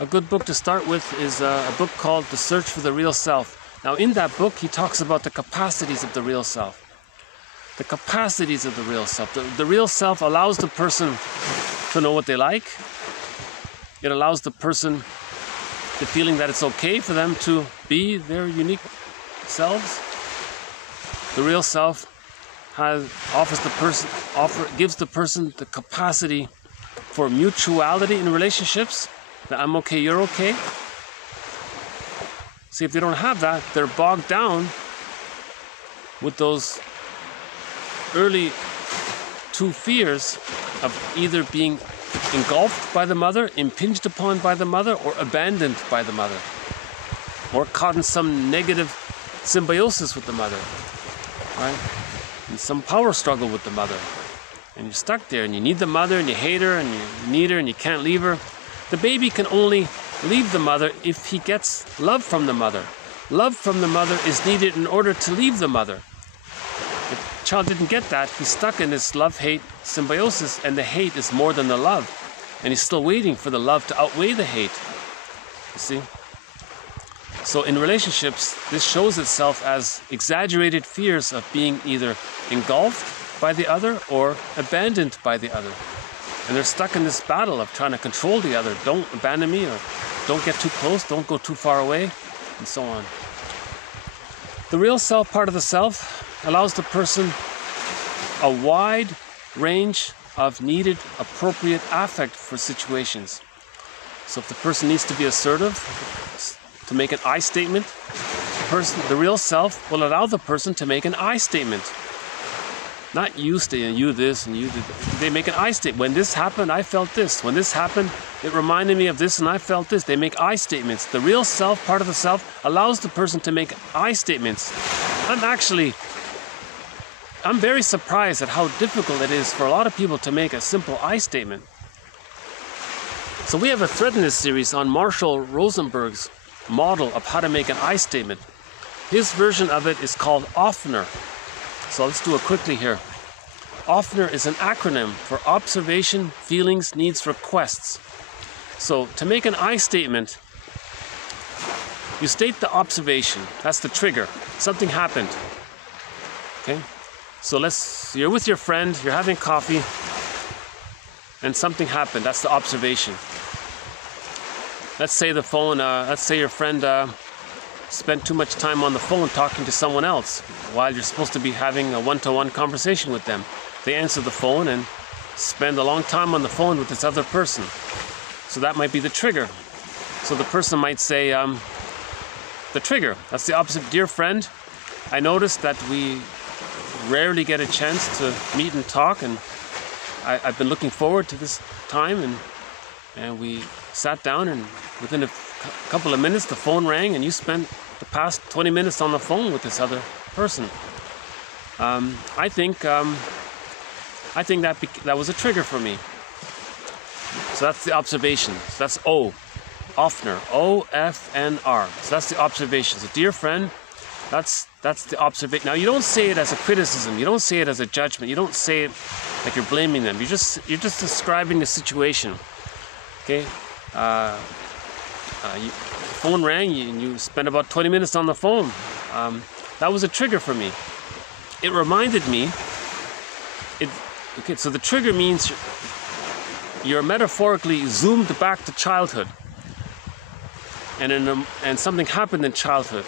A good book to start with is a book called The Search for the Real Self. Now in that book he talks about the capacities of the real self. The capacities of the real self. The real self allows the person to know what they like. It allows the person the feeling that it's okay for them to be their unique selves. The real self gives the person the capacity for mutuality in relationships. That I'm okay, you're okay. See, if they don't have that, they're bogged down with those early two fears of either being engulfed by the mother, impinged upon by the mother, or abandoned by the mother, or caught in some negative symbiosis with the mother, right? In some power struggle with the mother, and you're stuck there, and you need the mother, and you hate her, and you need her, and you can't leave her. The baby can only leave the mother if he gets love from the mother. Love from the mother is needed in order to leave the mother. If the child didn't get that, he's stuck in this love-hate symbiosis, and the hate is more than the love. And he's still waiting for the love to outweigh the hate. You see? So in relationships, this shows itself as exaggerated fears of being either engulfed by the other or abandoned by the other. And they're stuck in this battle of trying to control the other. Don't abandon me, or don't get too close, don't go too far away, and so on. The real self part of the self allows the person a wide range of needed, appropriate affect for situations. So if the person needs to be assertive, to make an I statement, the real self will allow the person to make an I statement. Not you stay and you this and you did. They make an I statement. When this happened, I felt this. When this happened, it reminded me of this and I felt this. They make I statements. The real self, part of the self, allows the person to make I statements. I'm very surprised at how difficult it is for a lot of people to make a simple I statement. So we have a thread in this series on Marshall Rosenberg's model of how to make an I statement. His version of it is called OFNER. So let's do it quickly here. OFNER is an acronym for observation, feelings, needs, requests. So to make an I statement, you state the observation. That's the trigger. Something happened. Okay? So you're with your friend, you're having coffee, and something happened. That's the observation. Let's say your friend spent too much time on the phone talking to someone else while you're supposed to be having a one-to-one conversation with them. They answer the phone and spend a long time on the phone with this other person. So that might be the trigger. So the person might say, the trigger, that's the opposite. Dear friend, I noticed that we rarely get a chance to meet and talk, and I've been looking forward to this time, and we sat down, and within a couple of minutes the phone rang and you spent the past 20 minutes on the phone with this other person. I think that was a trigger for me. So that's the observation. So that's O, OFNER, O-F-N-R. So that's the observation. So dear friend, that's the observation. Now you don't say it as a criticism. You don't say it as a judgment. You don't say it like you're blaming them. You're just describing the situation. Okay. The phone rang and you spent about 20 minutes on the phone. That was a trigger for me. It reminded me. Okay. So the trigger means you're metaphorically zoomed back to childhood, and something happened in childhood.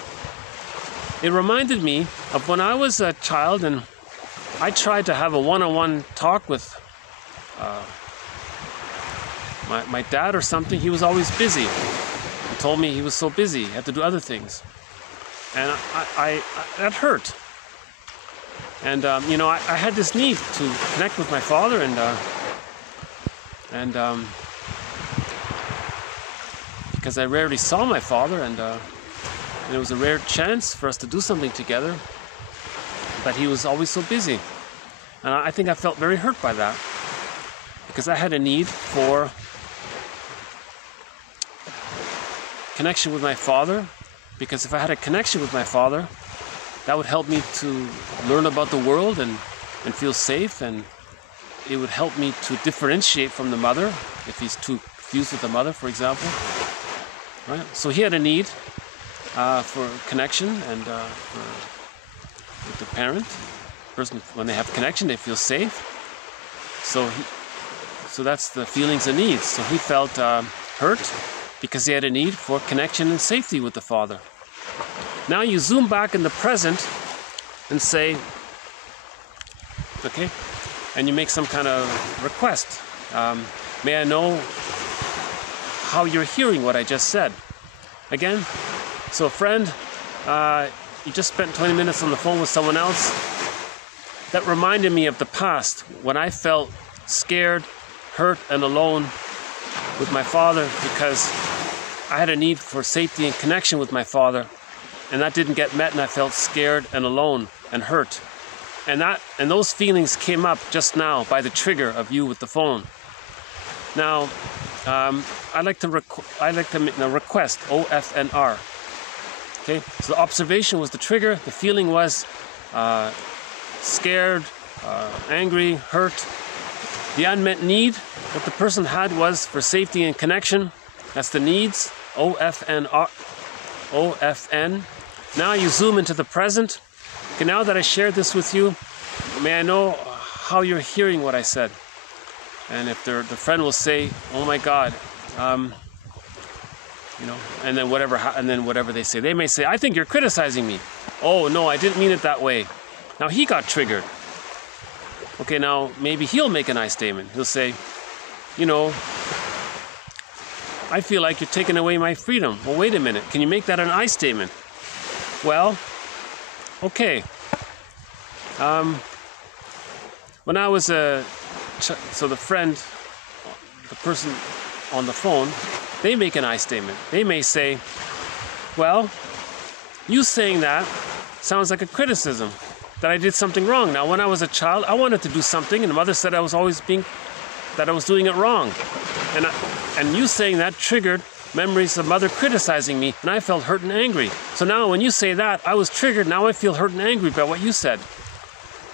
It reminded me of when I was a child and I tried to have a one-on-one talk with my dad or something, he was always busy. He told me he was so busy, he had to do other things. And that hurt. And you know, I had this need to connect with my father, and because I rarely saw my father, and it was a rare chance for us to do something together, but he was always so busy. And I think I felt very hurt by that, because I had a need for connection with my father, because if I had a connection with my father, that would help me to learn about the world and feel safe, and it would help me to differentiate from the mother, if he's too confused with the mother, for example. Right? So he had a need for connection, and with the parent. Person, when they have connection, they feel safe. So that's the feelings and needs. So he felt hurt because he had a need for connection and safety with the father. Now you zoom back in the present and say, okay, and you make some kind of request. May I know how you're hearing what I just said? Again, so a friend, you just spent 20 minutes on the phone with someone else. That reminded me of the past, when I felt scared, hurt, and alone with my father because I had a need for safety and connection with my father, and that didn't get met, and I felt scared and alone and hurt. And those feelings came up just now by the trigger of you with the phone. Now, I'd like to make a request, OFNR. Okay, so the observation was the trigger, the feeling was scared, angry, hurt. The unmet need, what the person had was for safety and connection. That's the needs, OFN. Now you zoom into the present. Okay, now that I shared this with you, may I know how you're hearing what I said? And if the friend will say, oh my God, you know, and then whatever they say. They may say, I think you're criticizing me. Oh no, I didn't mean it that way. Now he got triggered. Okay, now maybe he'll make an I statement. He'll say, you know, I feel like you're taking away my freedom. Well, wait a minute. Can you make that an I statement? Well, okay. When I was so the friend, the person on the phone, they make an I statement. They may say, well, you saying that sounds like a criticism, that I did something wrong. Now, when I was a child, I wanted to do something, and the mother said I was doing it wrong. And you saying that triggered memories of mother criticizing me, and I felt hurt and angry. So now when you say that, I was triggered, now I feel hurt and angry by what you said.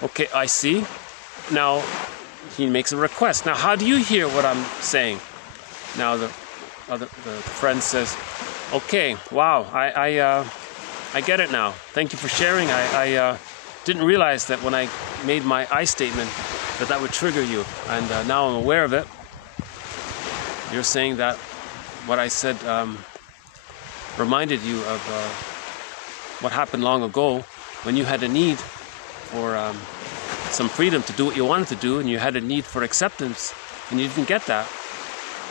Okay, I see. Now, he makes a request. Now, how do you hear what I'm saying? Now, the friend says, okay, wow, I get it now. Thank you for sharing. I didn't realize that when I made my I statement that would trigger you, and now I'm aware of it. You're saying that what I said reminded you of what happened long ago when you had a need for some freedom to do what you wanted to do, and you had a need for acceptance, and you didn't get that.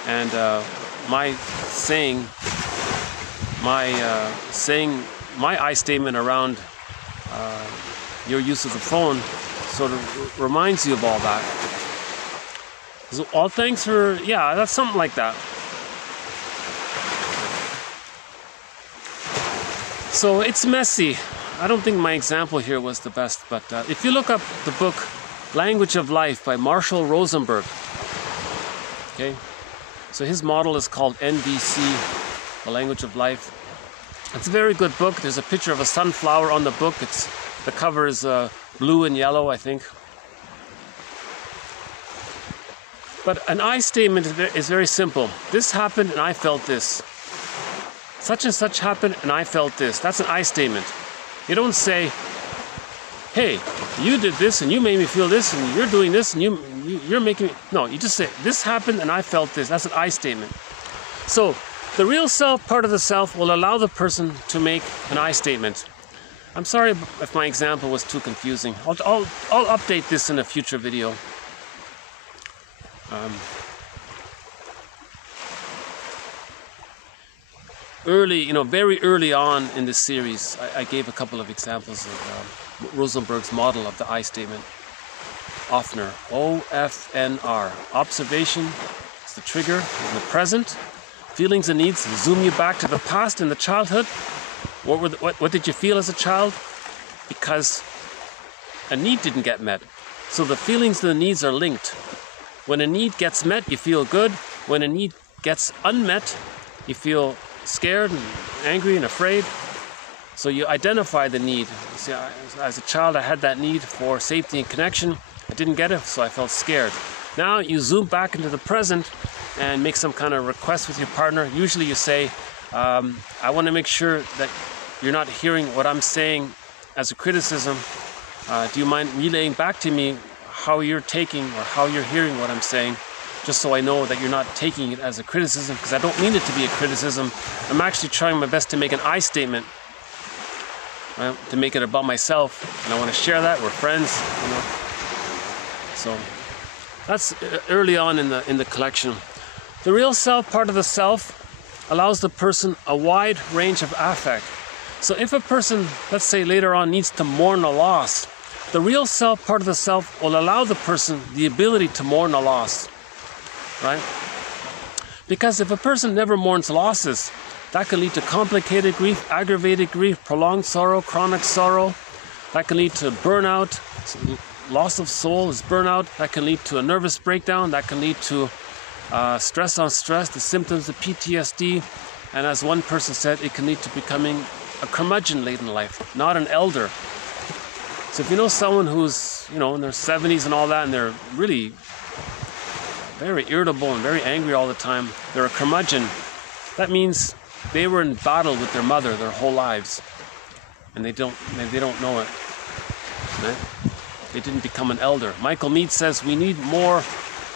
And my saying my I statement around your use of the phone sort of reminds you of all that. So all thanks for, yeah, that's something like that. So it's messy. I don't think my example here was the best, but if you look up the book Language of Life by Marshall Rosenberg, okay, so his model is called NVC, The Language of Life. It's a very good book. There's a picture of a sunflower on the book. The cover is blue and yellow, I think. But an I statement is very simple. This happened and I felt this. Such and such happened and I felt this. That's an I statement. You don't say, hey, you did this and you made me feel this and you're doing this and you're making me... No, you just say, this happened and I felt this. That's an I statement. So the real self, part of the self, will allow the person to make an I statement. I'm sorry if my example was too confusing. I'll update this in a future video. Very early on in this series, I gave a couple of examples of Rosenberg's model of the I statement. Ofner, OFNR. Observation is the trigger in the present. Feelings and needs zoom you back to the past in the childhood. What did you feel as a child? Because a need didn't get met. So the feelings and the needs are linked. When a need gets met, you feel good. When a need gets unmet, you feel scared and angry and afraid. So you identify the need. You see, as a child, I had that need for safety and connection. I didn't get it, so I felt scared. Now you zoom back into the present and make some kind of request with your partner. Usually you say, I want to make sure that you're not hearing what I'm saying as a criticism. Do you mind relaying back to me how you're taking or how you're hearing what I'm saying, just so I know that you're not taking it as a criticism, because I don't mean it to be a criticism. I'm actually trying my best to make an I statement, right? To make it about myself, and I want to share that. We're friends, you know. So that's early on in the collection. The real self, part of the self, allows the person a wide range of affect. So if a person, let's say later on, needs to mourn a loss, the real self, part of the self, will allow the person the ability to mourn a loss, right? Because if a person never mourns losses, that can lead to complicated grief, aggravated grief, prolonged sorrow, chronic sorrow. That can lead to burnout. Loss of soul is burnout. That can lead to a nervous breakdown. That can lead to stress on stress, the symptoms of PTSD. And as one person said, it can lead to becoming a curmudgeon late in life, not an elder. So if you know someone who's, in their 70s and all that, and they're really very irritable and very angry all the time, they're a curmudgeon, that means they were in battle with their mother their whole lives. And they don't know it. Right? They didn't become an elder. Michael Meade says we need more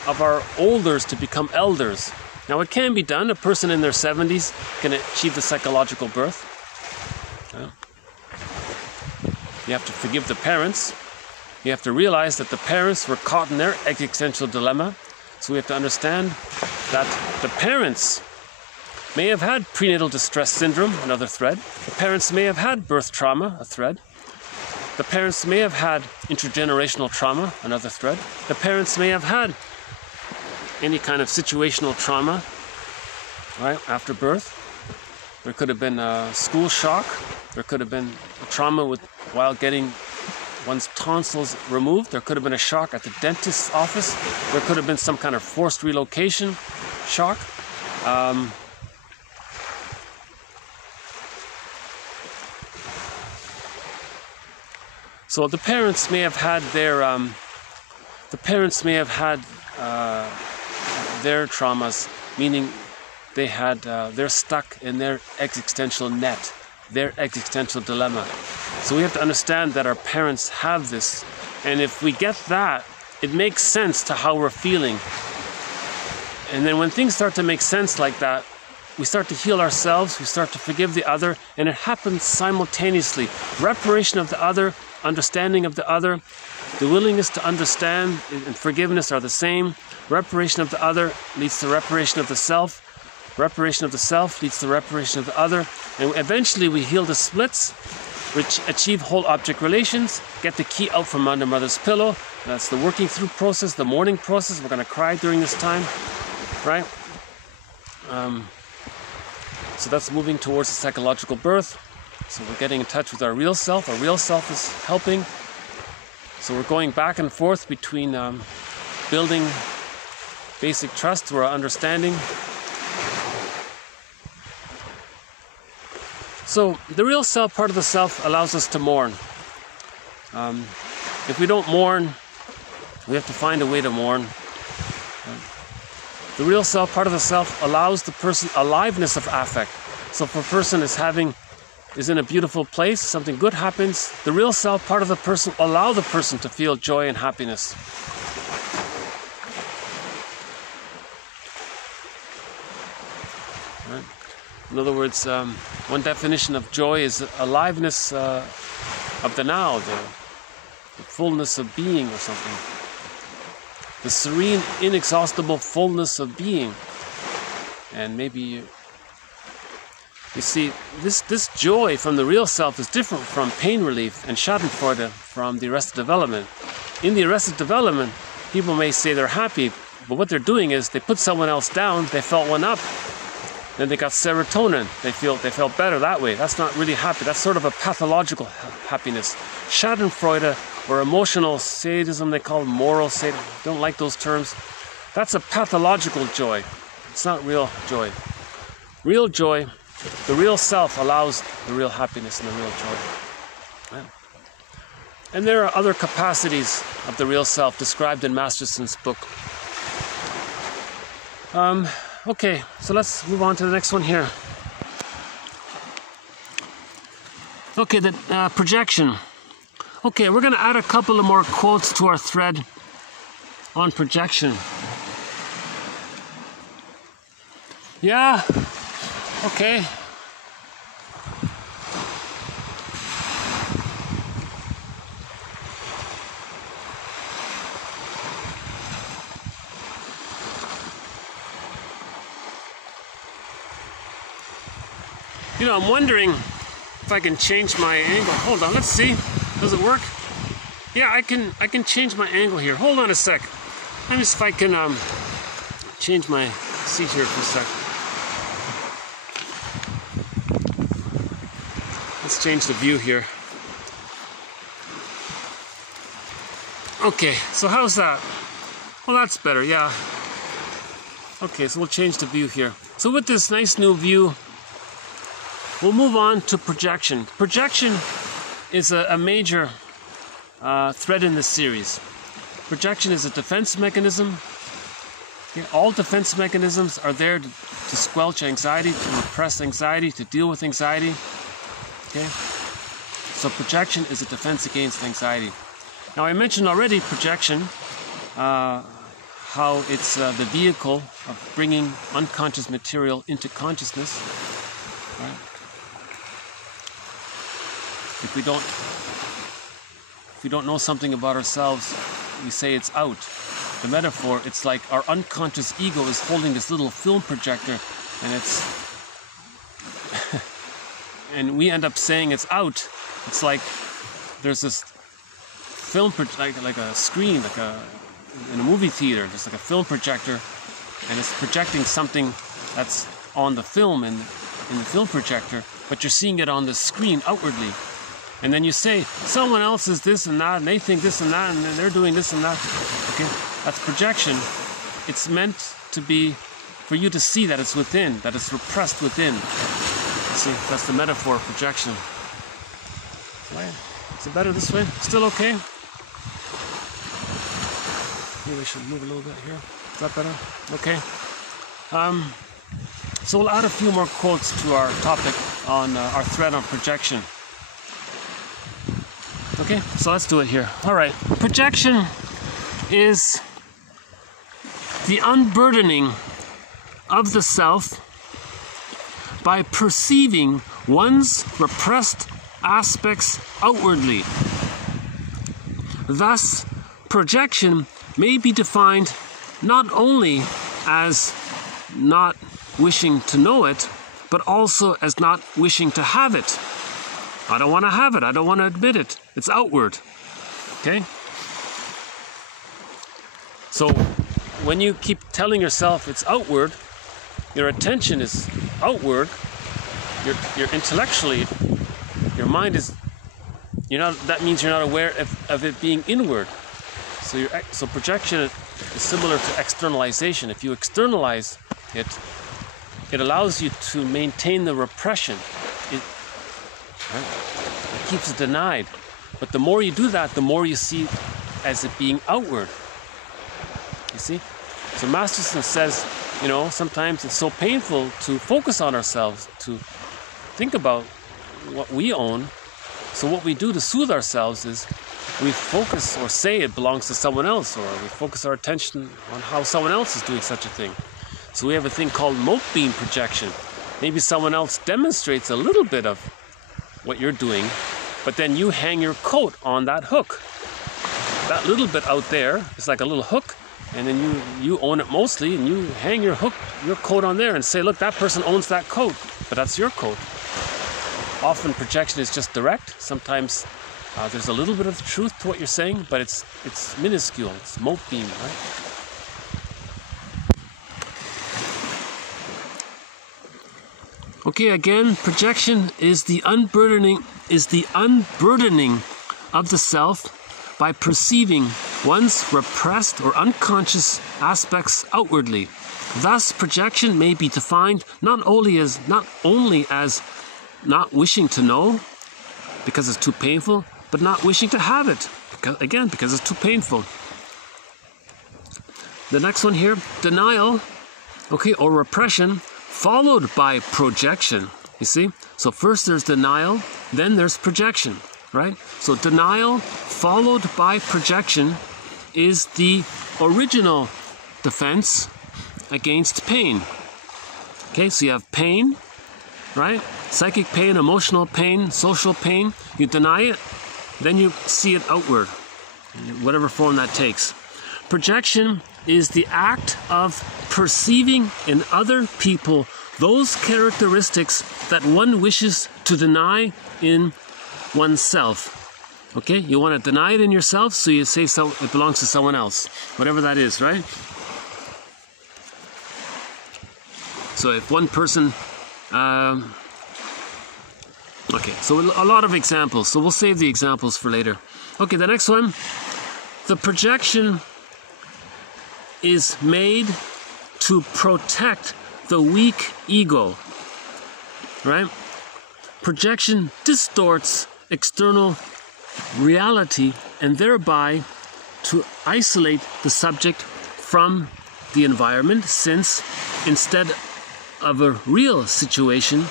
of our olders to become elders. Now it can be done. A person in their 70s can achieve the psychological birth. Yeah. You have to forgive the parents. You have to realize that the parents were caught in their existential dilemma. So we have to understand that the parents may have had prenatal distress syndrome, another thread. The parents may have had birth trauma, a thread. The parents may have had intergenerational trauma, another thread. The parents may have had any kind of situational trauma, right, after birth. There could have been a school shock. There could have been a trauma while getting one's tonsils removed. There could have been a shock at the dentist's office. There could have been some kind of forced relocation shock. So the parents may have had their traumas, meaning they're stuck in their existential net, their existential dilemma. So we have to understand that our parents have this, and if we get that, it makes sense to how we're feeling. And then when things start to make sense like that, we start to heal ourselves, we start to forgive the other, and it happens simultaneously. Reparation of the other, understanding of the other, the willingness to understand and forgiveness are the same. Reparation of the other leads to reparation of the self. Reparation of the self leads to reparation of the other. And eventually we heal the splits, which achieve whole object relations, get the key out from under mother's pillow. That's the working through process, the mourning process. We're going to cry during this time, right? So that's moving towards the psychological birth. So we're getting in touch with our real self. Our real self is helping. So we're going back and forth between building basic trust through our understanding. So the real self, part of the self, allows us to mourn. If we don't mourn, we have to find a way to mourn. The real self, part of the self, allows the person aliveness of affect. So if a person is in a beautiful place, something good happens, the real self, part of the person, allow the person to feel joy and happiness. Right? In other words, one definition of joy is aliveness of the now, the fullness of being or something. the serene, inexhaustible fullness of being. And maybe you see, this joy from the real self is different from pain relief and Schadenfreude from the arrested development. In the arrested development, people may say they're happy, but what they're doing is they put someone else down, they felt one up, then they got serotonin, they felt better that way. That's not really happy, that's sort of a pathological happiness. Schadenfreude, or emotional sadism, they call it moral sadism, don't like those terms. That's a pathological joy, it's not real joy. Real joy, the real self allows the real happiness and the real joy. Yeah. And there are other capacities of the real self described in Masterson's book. Okay, so let's move on to the next one here. Okay, the projection. Okay, we're going to add a couple of more quotes to our thread on projection. Yeah, okay. You know, I'm wondering if I can change my angle. Hold on, let's see. Does it work? Yeah, I can change my angle here. Hold on a sec. Let me see if I can change my seat here for a sec. Let's change the view here. Okay, so how's that? Well, that's better, yeah. Okay, so we'll change the view here. So with this nice new view, we'll move on to projection. Projection is a major thread in this series. Projection is a defense mechanism. Okay? All defense mechanisms are there to squelch anxiety, to repress anxiety, to deal with anxiety. Okay? So projection is a defense against anxiety. Now I mentioned already projection, how it's the vehicle of bringing unconscious material into consciousness. Right? If we don't know something about ourselves, we say it's out. The metaphor, it's like our unconscious ego is holding this little film projector, and it's and we end up saying it's out. It's like there's this film like a screen, in a movie theater, just like a film projector, and it's projecting something that's on the film in the film projector, but you're seeing it on the screen outwardly. And then you say, someone else is this and that, and they think this and that, and then they're doing this and that. Okay, that's projection. It's meant to be for you to see that it's within, that it's repressed within. You see, that's the metaphor of projection. Is it better this way? Still okay? Maybe I should move a little bit here. Is that better? Okay. So we'll add a few more quotes to our topic on our thread on projection. Okay, so let's do it here. All right. Projection is the unburdening of the self by perceiving one's repressed aspects outwardly. Thus, projection may be defined not only as not wishing to know it, but also as not wishing to have it. I don't want to have it. I don't want to admit it. It's outward. Okay? So when you keep telling yourself it's outward, your attention is outward, you're intellectually, your mind is, that means you're not aware of it being inward. So projection is similar to externalization. If you externalize it, it allows you to maintain the repression. It keeps it denied. But the more you do that, the more you see as it being outward. You see? So Masterson says, sometimes it's so painful to focus on ourselves, to think about what we own. So what we do to soothe ourselves is we focus or say it belongs to someone else, or we focus our attention on how someone else is doing such a thing. So we have a thing called mote beam projection. Maybe someone else demonstrates a little bit of what you're doing, but then you hang your coat on that hook. That little bit out there is like a little hook, and then you own it mostly, and you hang your coat on there and say, look, that person owns that coat, but that's your coat. Often projection is just direct. Sometimes there's a little bit of truth to what you're saying, but it's minuscule. It's mote beam, right? Okay, again, projection is the unburdening of the self by perceiving one's repressed or unconscious aspects outwardly. Thus, projection may be defined not only as not wishing to know because it's too painful, but not wishing to have it, because it's too painful. The next one here, denial, okay, or repression, followed by projection. You see? So first there's denial, then there's projection, right? So denial followed by projection is the original defense against pain. Okay, so you have pain, right? Psychic pain, emotional pain, social pain. You deny it, then you see it outward, whatever form that takes. Projection is the act of perceiving in other people those characteristics that one wishes to deny in oneself. Okay, you want to deny it in yourself, so you say so it belongs to someone else, whatever that is, right? So if one person, okay, so a lot of examples, so we'll save the examples for later. Okay, the next one, the projection is made to protect the weak ego, right? Projection distorts external reality and thereby to isolate the subject from the environment, since instead of a real situation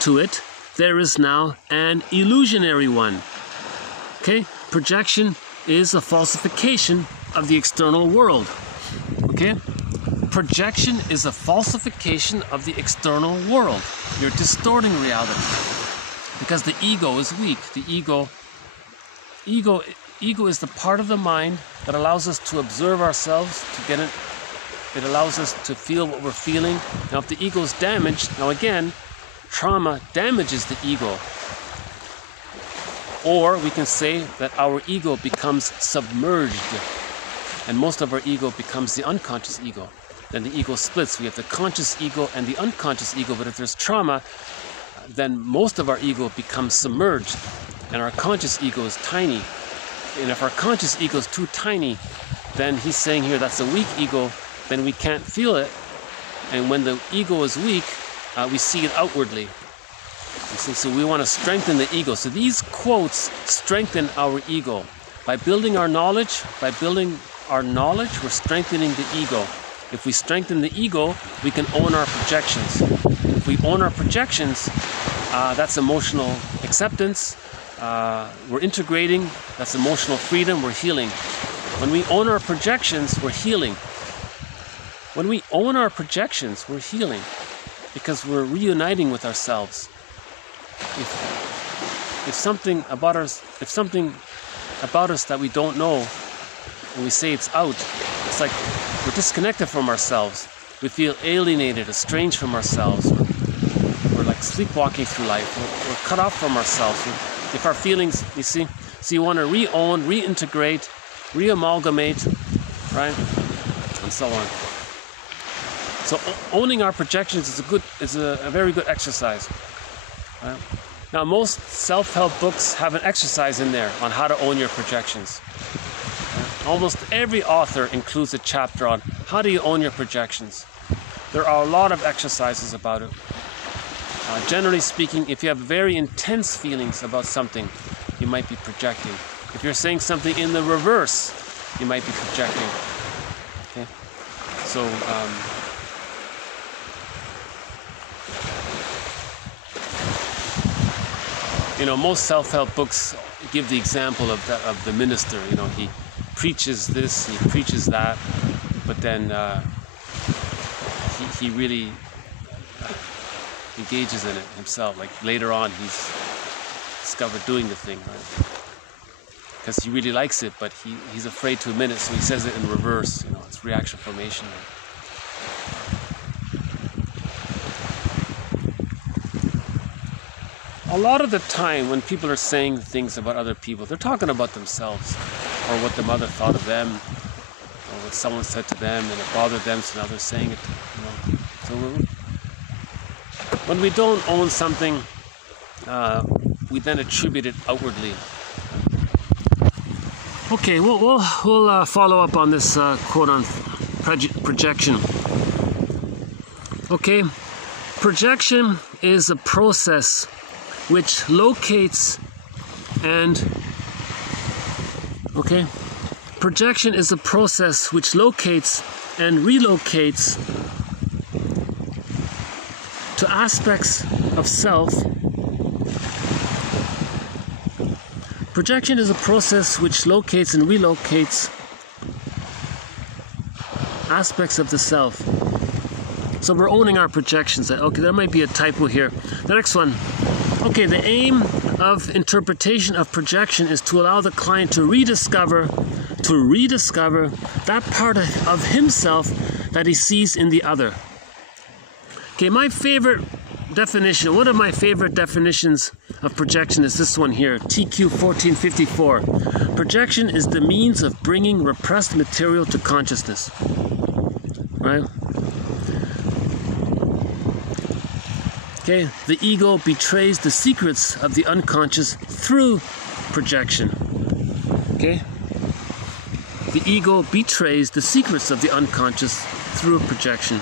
to it, there is now an illusionary one. Okay? Projection is a falsification of the external world. Okay? Projection is a falsification of the external world. You're distorting reality because the ego is weak. The ego is the part of the mind that allows us to observe ourselves, to get it. It allows us to feel what we're feeling. Now, if the ego is damaged, now again, trauma damages the ego. Or we can say that our ego becomes submerged, and most of our ego becomes the unconscious ego. Then the ego splits. We have the conscious ego and the unconscious ego, but if there's trauma, then most of our ego becomes submerged, and our conscious ego is tiny. And if our conscious ego is too tiny, then he's saying here that's a weak ego, then we can't feel it. And when the ego is weak, we see it outwardly. You see, so we want to strengthen the ego. So these quotes strengthen our ego. By building our knowledge, we're strengthening the ego. If we strengthen the ego, we can own our projections. If we own our projections, that's emotional acceptance. We're integrating. That's emotional freedom. We're healing. When we own our projections, we're healing. When we own our projections, we're healing because we're reuniting with ourselves. If something about us that we don't know, and we say it's out, it's like we're disconnected from ourselves. We feel alienated, estranged from ourselves. We're like sleepwalking through life. We're cut off from ourselves. If our feelings, you see, so you want to re-own, reintegrate, re-amalgamate, right, and so on. So owning our projections is a very good exercise. Right? Now, most self-help books have an exercise in there on how to own your projections. Right? Almost every author includes a chapter on how do you own your projections. There are a lot of exercises about it. Generally speaking, if you have very intense feelings about something, you might be projecting. If you're saying something in the reverse, you might be projecting. Okay? So, most self-help books give the example of the minister. He preaches this, he preaches that, but then he really engages in it himself. Like later on, he's discovered doing the thing, right? because he really likes it, but he's afraid to admit it, so he says it in reverse. You know, it's reaction formation. A lot of the time when people are saying things about other people, they're talking about themselves, or what the mother thought of them, or what someone said to them and it bothered them, so now they're saying it. You know. So when we don't own something, we then attribute it outwardly. Okay, we'll follow up on this quote on projection. Okay, projection is a process which locates and projection is a process which locates and relocates to aspects of self. Projection is a process which locates and relocates aspects of the self. So we're owning our projections. Okay, there might be a typo here. The next one. Okay, the aim of interpretation of projection is to allow the client to rediscover that part of himself that he sees in the other. Okay, my favorite definition, one of my favorite definitions of projection is this one here, TQ 1454. Projection is the means of bringing repressed material to consciousness. Right? Okay, the ego betrays the secrets of the unconscious through projection. Okay? The ego betrays the secrets of the unconscious through projection.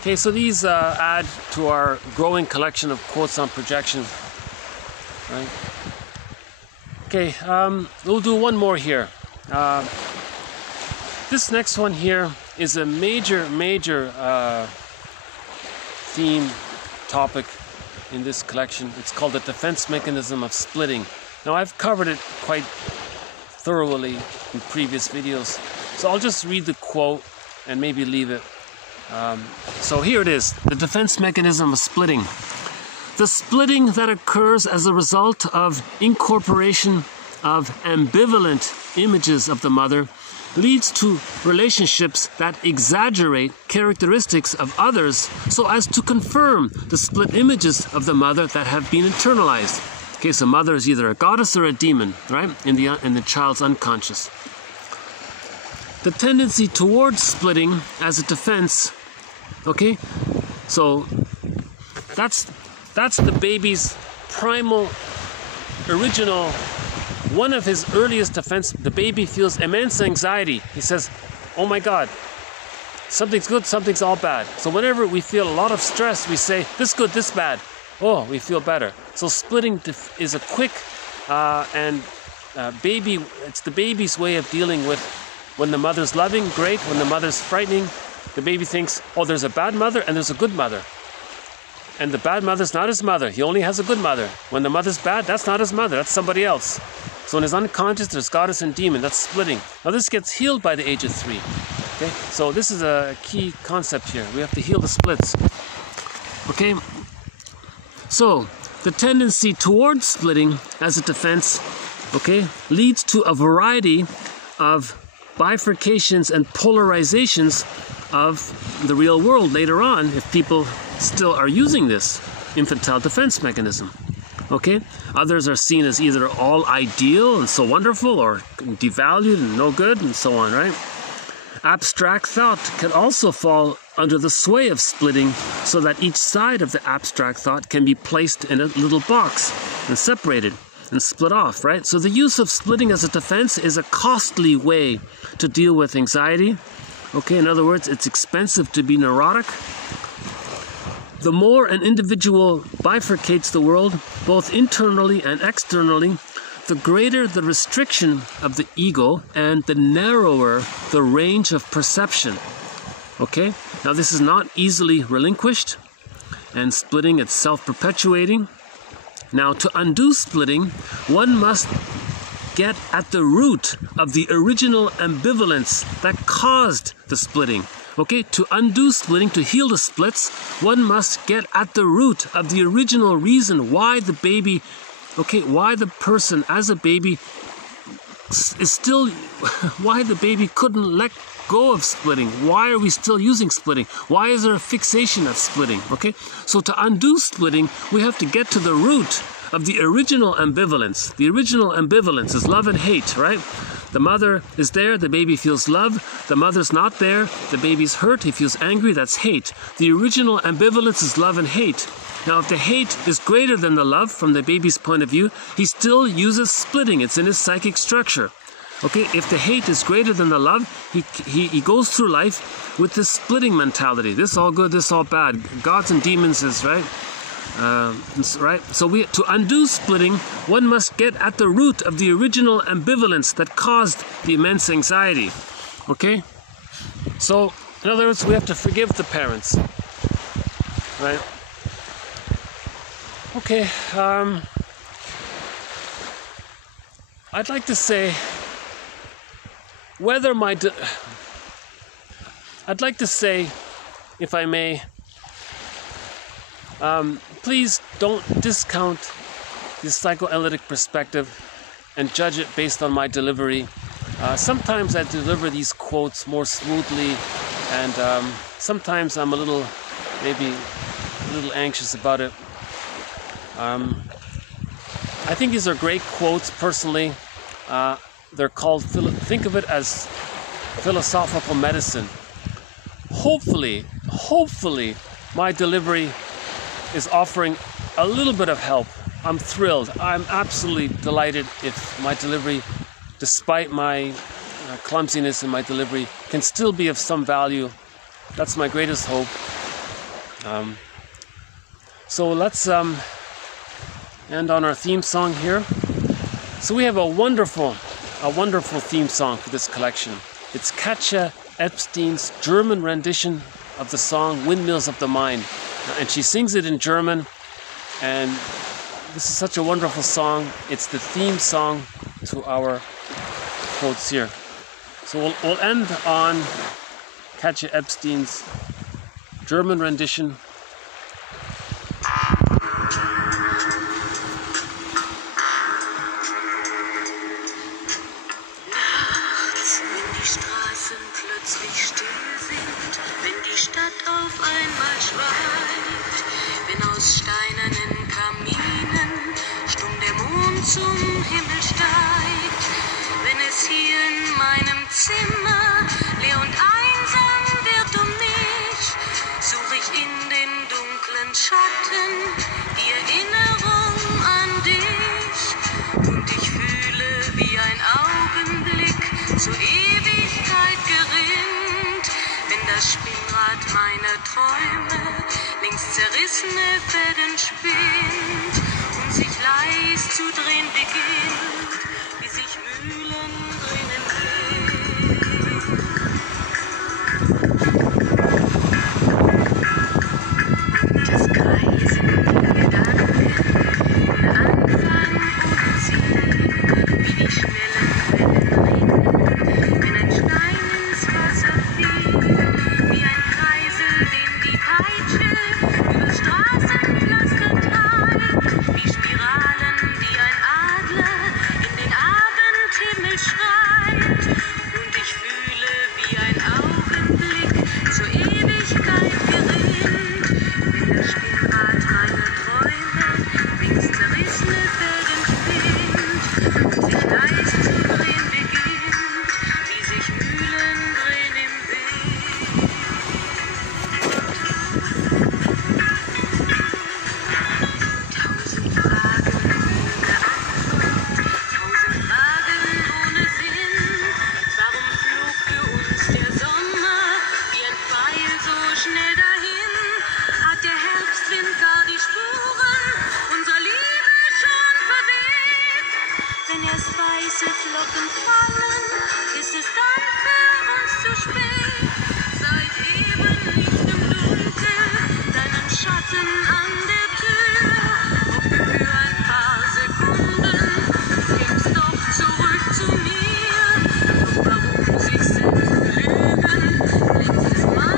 Okay, so these add to our growing collection of quotes on projection. Right? Okay, we'll do one more here. This next one here is a major theme topic in this collection. It's called the defense mechanism of splitting. Now, I've covered it quite thoroughly in previous videos, so I'll just read the quote and maybe leave it. So here it is, the defense mechanism of splitting. The splitting that occurs as a result of incorporation of ambivalent images of the mother leads to relationships that exaggerate characteristics of others so as to confirm the split images of the mother that have been internalized. Okay, so mother is either a goddess or a demon, right? In the child's unconscious. The tendency towards splitting as a defense, okay? So that's the baby's primal, original, one of his earliest defense. The baby feels immense anxiety. He says, oh my God, something's good, something's all bad. So whenever we feel a lot of stress, we say, this good, this bad. Oh, we feel better. So splitting is a quick it's the baby's way of dealing with when the mother's loving, great. When the mother's frightening, the baby thinks, oh, there's a bad mother and there's a good mother. And the bad mother's not his mother. He only has a good mother. When the mother's bad, that's not his mother. That's somebody else. So in his unconscious, there's goddess and demon. That's splitting. Now this gets healed by the age of 3. Okay? So this is a key concept here. We have to heal the splits. Okay? So the tendency towards splitting as a defense, okay, leads to a variety of bifurcations and polarizations of the real world later on if people still are using this infantile defense mechanism. Okay? Others are seen as either all ideal and so wonderful or devalued and no good and so on, right? Abstract thought can also fall under the sway of splitting so that each side of the abstract thought can be placed in a little box and separated and split off, right? So the use of splitting as a defense is a costly way to deal with anxiety. Okay, in other words, it's expensive to be neurotic. The more an individual bifurcates the world, both internally and externally, the greater the restriction of the ego and the narrower the range of perception. Okay? Now this is not easily relinquished, and splitting is self-perpetuating. Now to undo splitting, one must get at the root of the original ambivalence that caused the splitting. Okay, to undo splitting, to heal the splits, one must get at the root of the original reason why the baby, okay, why the person as a baby is still, why the baby couldn't let go of splitting. Why are we still using splitting? Why is there a fixation at splitting? Okay, so to undo splitting, we have to get to the root of the original ambivalence. The original ambivalence is love and hate, right? The mother is there, the baby feels love. The mother's not there, the baby's hurt, he feels angry, that's hate. The original ambivalence is love and hate. Now, if the hate is greater than the love from the baby's point of view, he still uses splitting. It's in his psychic structure. Okay, if the hate is greater than the love, he goes through life with this splitting mentality. This all good, this all bad. Gods and demons is, right? Right? So to undo splitting, one must get at the root of the original ambivalence that caused the immense anxiety. Okay? So, in other words, we have to forgive the parents. Right? Okay. I'd like to say whether I'd like to say, if I may, please don't discount the psychoanalytic perspective and judge it based on my delivery. Sometimes I deliver these quotes more smoothly, and sometimes I'm maybe a little anxious about it. I think these are great quotes personally. They're called, think of it as philosophical medicine. Hopefully, my delivery is offering a little bit of help. I'm thrilled. I'm absolutely delighted if my delivery, despite my clumsiness in my delivery, can still be of some value. That's my greatest hope. So let's end on our theme song here. So we have a wonderful theme song for this collection. It's Katja Epstein's German rendition of the song Windmills of the Mind. And she sings it in German, and this is such a wonderful song. It's the theme song to our quotes here. So we'll end on Katja Epstein's German rendition. Zum Himmel steigt, wenn es hier in meinem Zimmer leer und einsam wird mich, suche ich in den dunklen Schatten die Erinnerung an dich, und ich fühle, wie ein Augenblick zur Ewigkeit gerinnt, wenn das Spinnrad meiner Träume links zerrissene Fäden spinnt und sich leis zu drehen beginnt, wie sich Mühlen drinnen drehen. Das Kreisen der Gedanken, ohne Anfang, ohne Ziel, wie die schnellen Wellen rinnen, wenn ein Stein ins Wasser fiel, wie ein Kreisel, den die Peitsche über Straßenpflaster treibt, wie Spiralen, die ein Adler in den Abendhimmel schreibt, und ich fühle, wie ein Augenblick zur Ewigkeit gerinnt, wenn das Spinnrad meiner Träume links zerrissene Fäden spinnt und sich leis zu drehen beginnt, wie sich Mühlen drehen im Wind. Tausend Fragen ohne Antwort, tausend Fragen ohne Sinn. Warum flog für uns der Sommer wie ein Pfeil so schnell dahin? Hat der Herbstwind gar die Spuren unserer Liebe schon verweht? Wenn erst weiße Flocken fallen, ist es dann für uns zu spät. Seit eben nicht im Dunkel, deinen Schatten an der Tür. Ob du für ein paar Sekunden kämst doch zurück zu mir. Doch warum sich selbst belügen, längst ist mein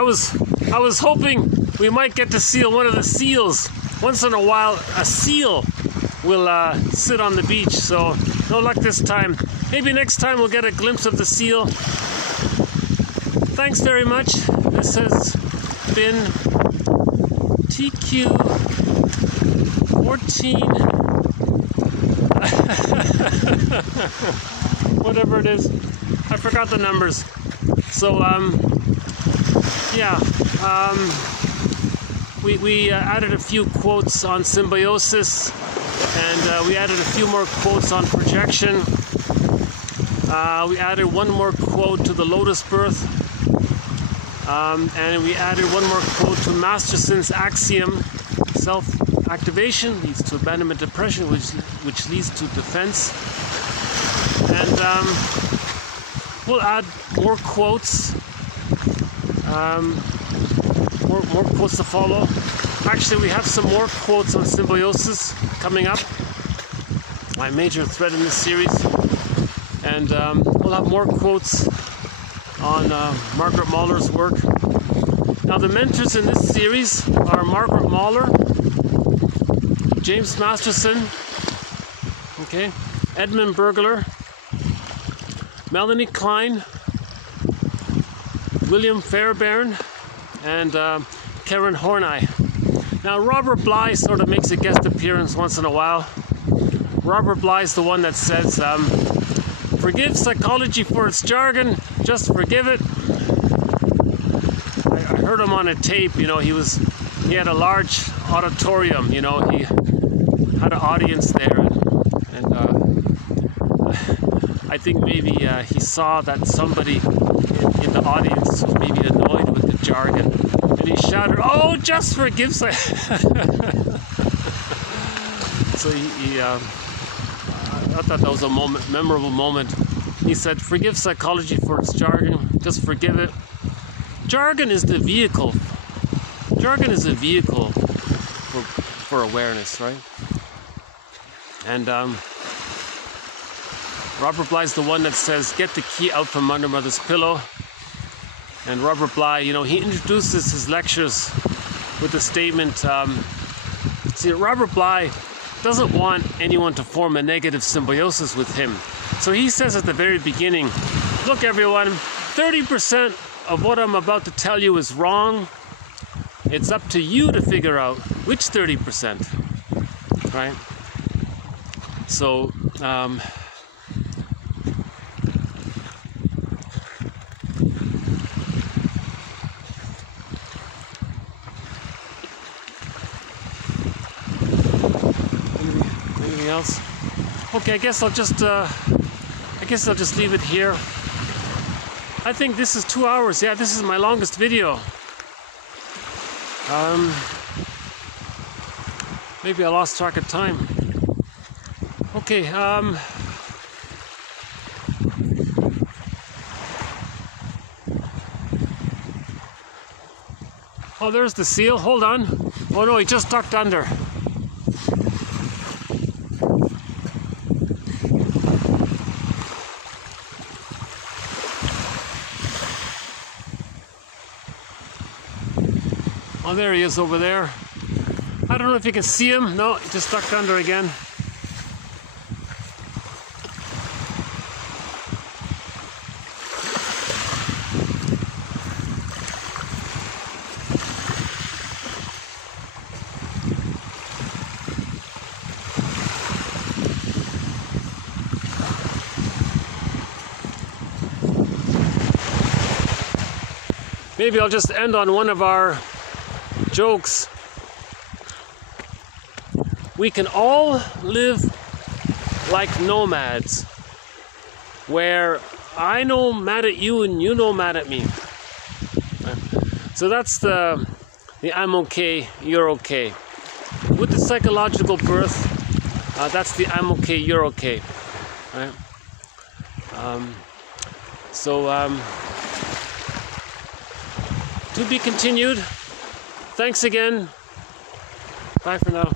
I was hoping we might get to see one of the seals. Once in a while, a seal will sit on the beach. So no luck this time. Maybe next time we'll get a glimpse of the seal. Thanks very much. This has been TQ 14. Whatever it is. I forgot the numbers. So, we added a few quotes on symbiosis, and we added a few more quotes on projection. We added one more quote to the lotus birth, and we added one more quote to Masterson's axiom: self-activation leads to abandonment depression, which leads to defense. And we'll add more quotes, more quotes to follow. Actually, we have some more quotes on symbiosis coming up, my major thread in this series. And we'll have more quotes on Margaret Muller's work. Now, the mentors in this series are Margaret Muller, James Masterson, okay, Edmund Bergler, Melanie Klein, William Fairbairn, and Karen Horney. Now, Robert Bly sort of makes a guest appearance once in a while. Robert Bly is the one that says, forgive psychology for its jargon, just forgive it. I heard him on a tape, you know, he had a large auditorium, you know, he had an audience there, and I think maybe he saw that somebody in the audience was maybe annoyed with the jargon, and he shouted, "Oh, just forgive!" So I thought that was a memorable moment. He said, "Forgive psychology for its jargon. Just forgive it." Jargon is the vehicle. Jargon is a vehicle for awareness, right? And Robert Bly's the one that says, "Get the key out from under mother's pillow." And Robert Bly, you know, he introduces his lectures with the statement, see, Robert Bly doesn't want anyone to form a negative symbiosis with him. So he says at the very beginning, look everyone, 30% of what I'm about to tell you is wrong. It's up to you to figure out which 30%, right? So, anything else? Okay, I guess I'll just leave it here. I think this is 2 hours. Yeah, this is my longest video. Maybe I lost track of time. Okay, oh, there's the seal. Hold on. Oh no, he just ducked under. Oh, there he is over there. I don't know if you can see him. No, he just ducked under again. Maybe I'll just end on one of our jokes. We can all live like nomads, where I know mad at you and you know mad at me. So that's the I'm okay, you're okay. With the psychological birth, that's the I'm okay, you're okay. Right? To be continued. Thanks again. Bye for now.